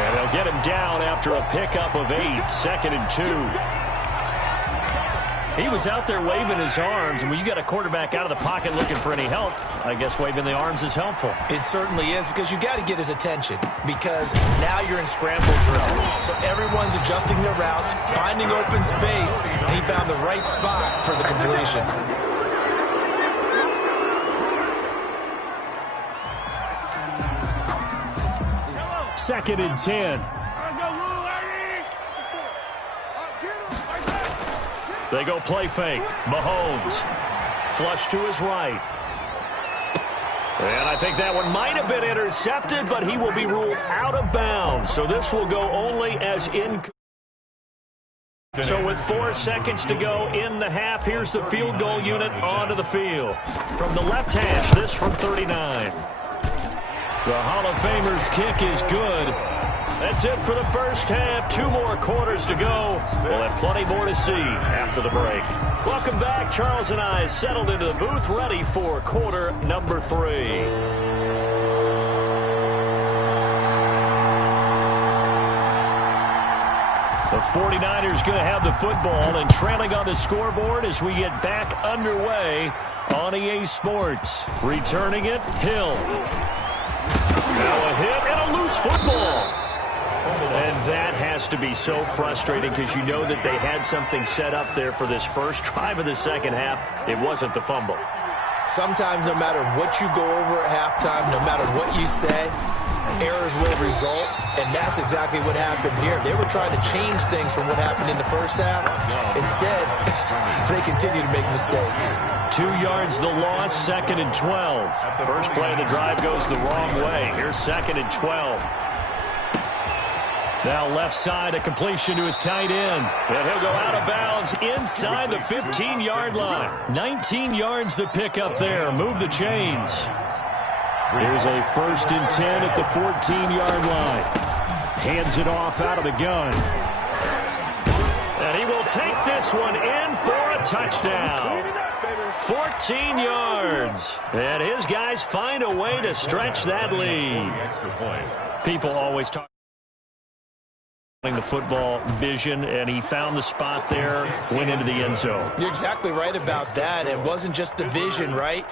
And they'll get him down after a pickup of 8, 2nd and 2. He was out there waving his arms, and when you got a quarterback out of the pocket looking for any help, I guess waving the arms is helpful. It certainly is, because you got to get his attention, because now you're in scramble drill. So everyone's adjusting their routes, finding open space, and he found the right spot for the completion. Second and 10. They go play fake. Mahomes. Flush to his right. And I think that one might have been intercepted, but he will be ruled out of bounds. So this will go only as in. So with 4 seconds to go in the half, here's the field goal unit onto the field. From the left hash, this from 39. The Hall of Famer's kick is good. That's it for the first half. 2 more quarters to go. We'll have plenty more to see after the break. Welcome back. Charles and I settled into the booth, ready for quarter number 3. The 49ers going to have the football and trailing on the scoreboard as we get back underway on EA Sports. Returning it, Hill. Now a hit and a loose football. And that has to be so frustrating because you know that they had something set up there for this first drive of the second half. It wasn't the fumble. Sometimes no matter what you go over at halftime, no matter what you say, errors will result, and that's exactly what happened here. They were trying to change things from what happened in the first half. Instead, they continue to make mistakes. 2 yards the loss, 2nd and 12. First play of the drive goes the wrong way. Here's 2nd and 12. Now left side, a completion to his tight end. And he'll go out of bounds inside the 15-yard line. 19 yards the pick up there. Move the chains. Here's a 1st and 10 at the 14-yard line. Hands it off out of the gun. And he will take this one in for a touchdown. 14 yards. And his guys find a way to stretch that lead. People always talk the football vision, and he found the spot there, went into the end zone. You're exactly right about that. It wasn't just the vision, right?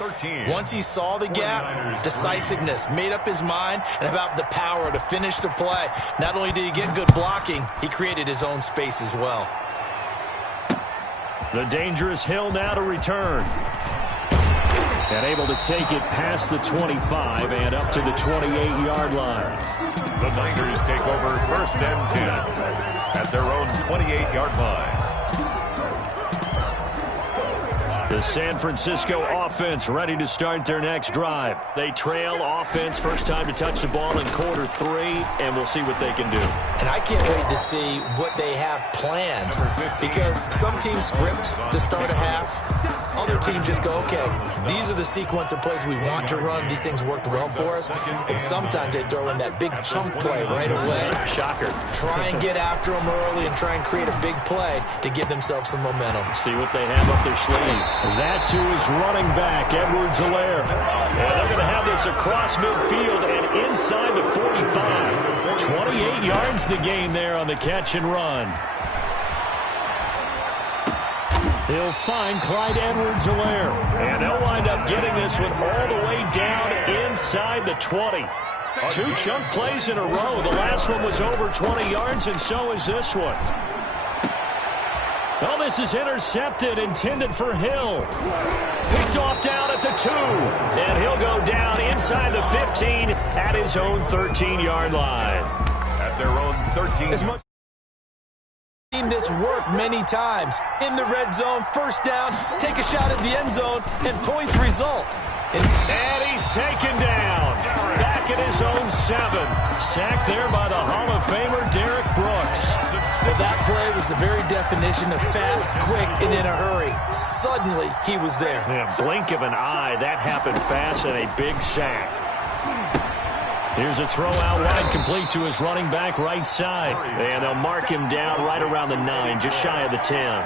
Once he saw the gap, decisiveness, made up his mind, and about the power to finish the play. Not only did he get good blocking, he created his own space as well. The dangerous Hill now to return. And able to take it past the 25 and up to the 28-yard line. The Niners take over 1st and 10 at their own 28-yard line. The San Francisco offense ready to start their next drive. They trail offense, first time to touch the ball in quarter 3, and we'll see what they can do. And I can't wait to see what they have planned, because some teams script to start a half. Other teams just go, okay, these are the sequence of plays we want to run. These things worked well for us. And sometimes they throw in that big chunk play right away. Shocker. Try and get after them early and try and create a big play to give themselves some momentum. See what they have up their sleeve. That, too, is running back, Edwards-Helaire. And they're going to have this across midfield and inside the 45. 28 yards the gain there on the catch and run. He'll find Clyde Edwards-Helaire. And they'll wind up getting this one all the way down inside the 20. 2 chunk plays in a row. The last one was over 20 yards, and so is this one. Oh, this is intercepted, intended for Hill. Picked off down at the 2. And he'll go down inside the 15 at his own 13-yard line. At their own 13. Seen this work many times. In the red zone, first down, take a shot at the end zone, and points result. And he's taken down. Back at his own 7. Sacked there by the Hall of Famer, Derek Brooks. Well, that play was the very definition of fast, quick, and in a hurry. Suddenly, he was there. Yeah, blink of an eye. That happened fast and a big sack. Here's a throw out wide, complete to his running back right side. And they'll mark him down right around the 9, just shy of the 10.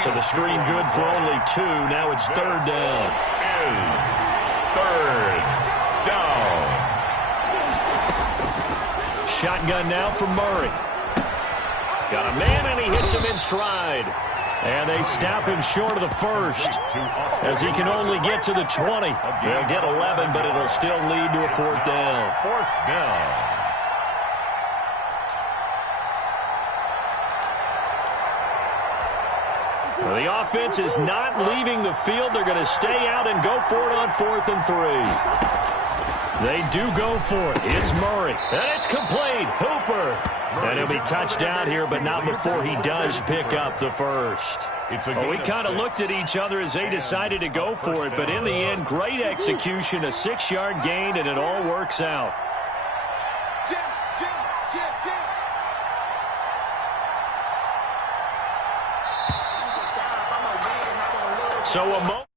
So the screen good for only 2. Now it's 3rd down. Third down. shotgun now from Murray. Got a man, and he hits him in stride. And they stop him short of the first, as he can only get to the 20. They'll get 11, but it'll still lead to a fourth down. Fourth down. Well, the offense is not leaving the field. They're going to stay out and go for it on 4th and 3. They do go for it. It's Murray. And it's complete. Hooper. And he'll be touched down here, but not before he does pick up the first. Well, we kind of looked at each other as they decided to go for it, but in the end, great execution, a 6-yard gain, and it all works out. So a moment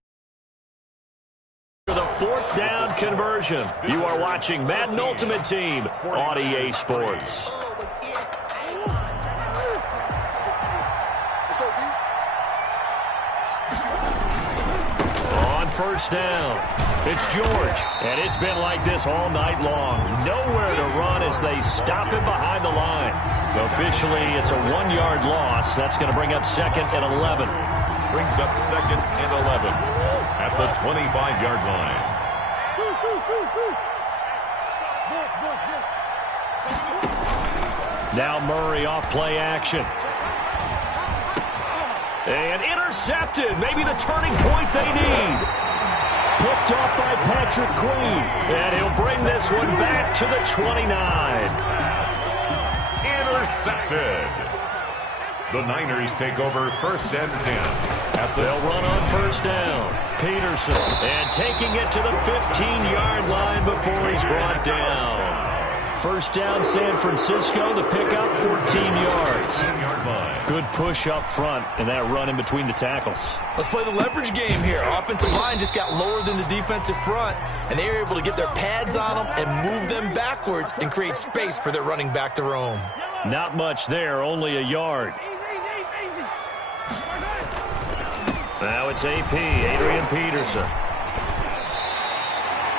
for the 4th down conversion. You are watching Madden Ultimate Team on EA Sports. On 1st down, it's George, and it's been like this all night long. Nowhere to run as they stop him behind the line. Officially, it's a 1-yard loss. That's going to bring up 2nd and 11. Brings up 2nd and 11 at the 25-yard line. Now Murray off play action. And intercepted. Maybe the turning point they need. Picked off by Patrick Queen. And he'll bring this one back to the 29. Intercepted. The Niners take over 1st and 10. They'll run on 1st down. Peterson. And taking it to the 15-yard line before he's brought down. 1st down, San Francisco. The pickup, 14 yards. Good push up front, and that run in between the tackles. Let's play the leverage game here. Offensive line just got lower than the defensive front, and they were able to get their pads on them and move them backwards and create space for their running back to roam. Not much there, only a yard. Now it's AP, Adrian Peterson.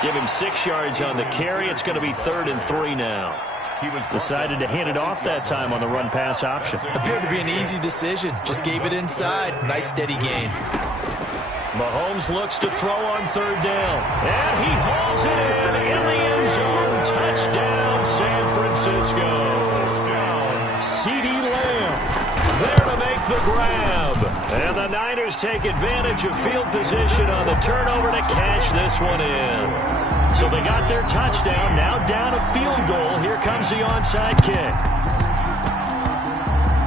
Give him 6 yards on the carry. It's going to be 3rd and 3 now. He was decided to hand it off that time on the run-pass option. Appeared to be an easy decision. Just gave it inside. Nice, steady gain. Mahomes looks to throw on 3rd down. And he hauls it in the end zone. Touchdown, San Francisco. CeeDee Lamb there to make the grab. And the Niners take advantage of field position on the turnover to cash this one in. So they got their touchdown, now down a field goal. Here comes the onside kick.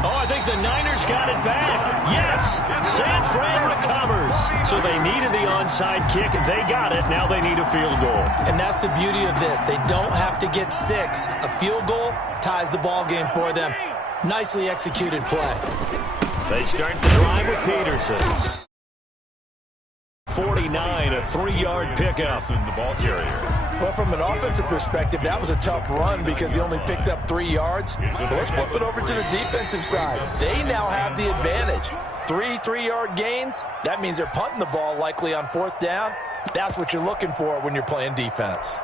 Oh, I think the Niners got it back. Yes, San Fran recovers. So they needed the onside kick. They got it. Now they need a field goal. And that's the beauty of this. They don't have to get 6. A field goal ties the ball game for them. Nicely executed play. They start the drive with Peterson. 49, a 3-yard pickup. In the ball carrier. Well, from an offensive perspective, that was a tough run because he only picked up 3 yards. But let's flip it over to the defensive side. They now have the advantage. 3 3-yard gains. That means they're punting the ball likely on 4th down. That's what you're looking for when you're playing defense.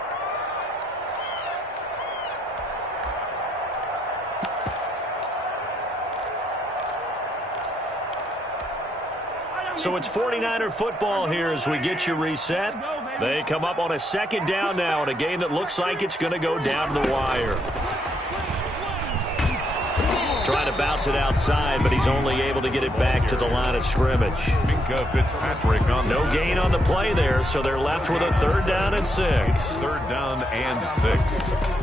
So it's 49er football here as we get you reset. They come up on a 2nd down now in a game that looks like it's going to go down to the wire. Trying to bounce it outside, but he's only able to get it back to the line of scrimmage. Fitzpatrick on no gain on the play there, so they're left with a 3rd down and 6. 3rd down and 6.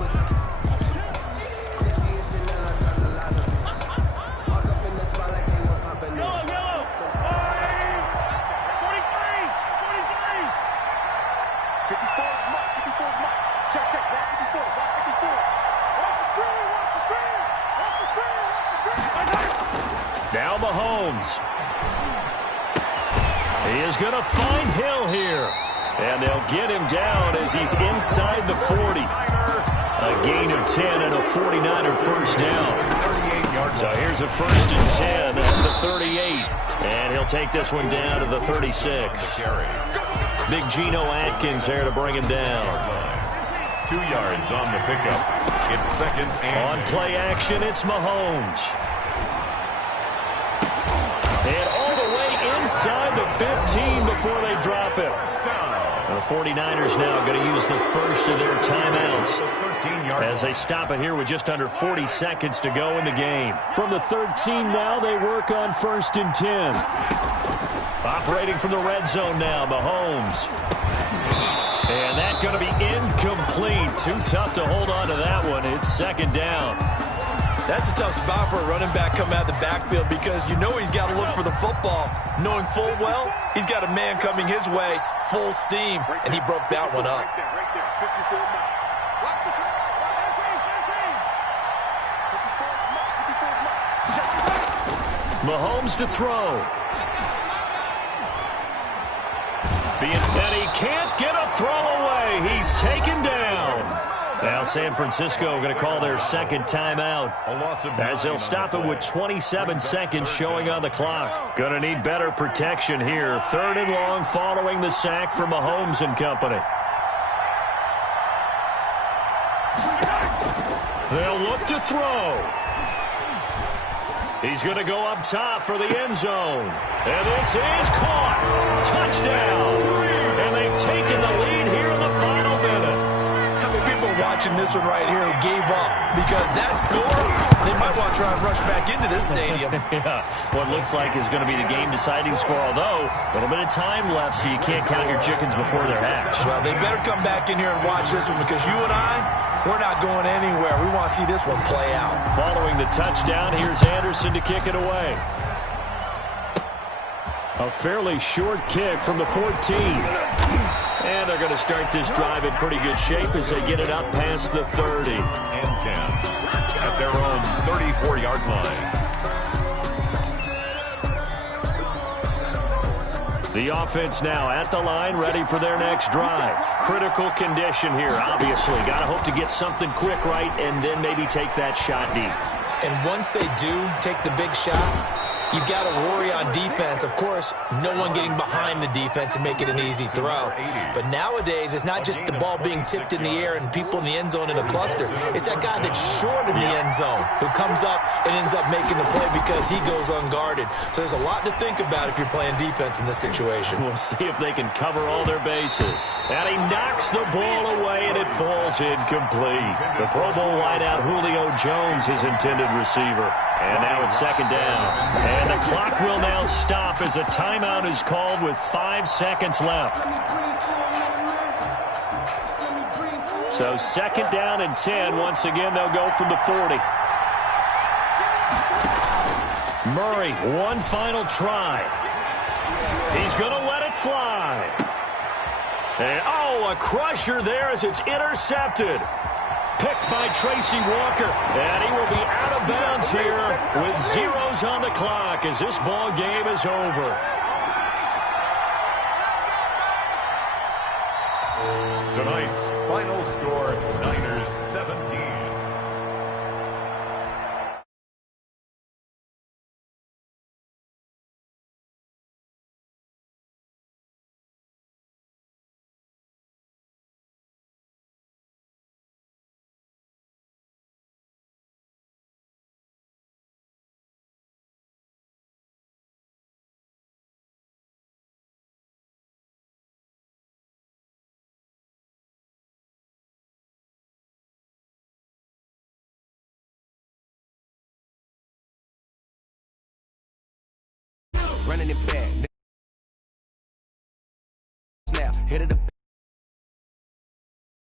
Now Mahomes. He is going to find Hill here. And they'll get him down as he's inside the 40. A gain of 10 and a 49er 1st down. So here's a 1st and 10 at the 38. And he'll take this one down to the 36. Big Geno Atkins there to bring him down. 2 yards on the pickup. It's second and... On play action, it's Mahomes. And all the way inside the 15 before they drop it. The 49ers now going to use the first of their timeouts as they stop it here with just under 40 seconds to go in the game. From the 13 now, they work on 1st and 10. Operating from the red zone now, Mahomes. And that's going to be incomplete. Too tough to hold on to that one. It's second down. That's a tough spot for a running back coming out of the backfield because you know he's got to look for the football, knowing full well he's got a man coming his way, full steam, and he broke that one up. Mahomes to throw. And he can't get a throw away. He's taken down. Now San Francisco going to call their second timeout as they'll stop it with 27 seconds showing on the clock. Going to need better protection here. 3rd and long following the sack for Mahomes and company. They'll look to throw. He's going to go up top for the end zone. And this is caught. Touchdown. And they've taken the lead here in the final minute. How many people watching this one right here who gave up? Because that score, they might want to try and rush back into this stadium. Yeah, what looks like is going to be the game-deciding score, although a little bit of time left, so you can't count your chickens before they're hatched. Well, they better come back in here and watch this one because you and I, we're not going anywhere. We want to see this one play out. Following the touchdown, here's Anderson to kick it away. A fairly short kick from the 14. And they're going to start this drive in pretty good shape as they get it up past the 30. And 10 at their own 34-yard line. The offense now at the line, ready for their next drive. Critical condition here, obviously. Got to hope to get something quick right and then maybe take that shot deep. And once they do take the big shot, you've got to worry on defense. Of course, no one getting behind the defense and make it an easy throw. But nowadays, it's not just the ball being tipped in the air and people in the end zone in a cluster. It's that guy that's short in the end zone who comes up and ends up making the play because he goes unguarded. So there's a lot to think about if you're playing defense in this situation. We'll see if they can cover all their bases. And he knocks the ball away, and it falls incomplete. The Pro Bowl wideout Julio Jones, his intended receiver. And now it's second down. And the clock will now stop as a timeout is called with 5 seconds left. So second down and 10. Once again, they'll go from the 40. Murray, one final try. He's going to let it fly. And, oh, a crusher there as it's intercepted. Picked by Tracy Walker, and he will be out of bounds here with zeros on the clock as this ball game is over. Tonight's final score, Niners 17. Running it back. Snap, hit it.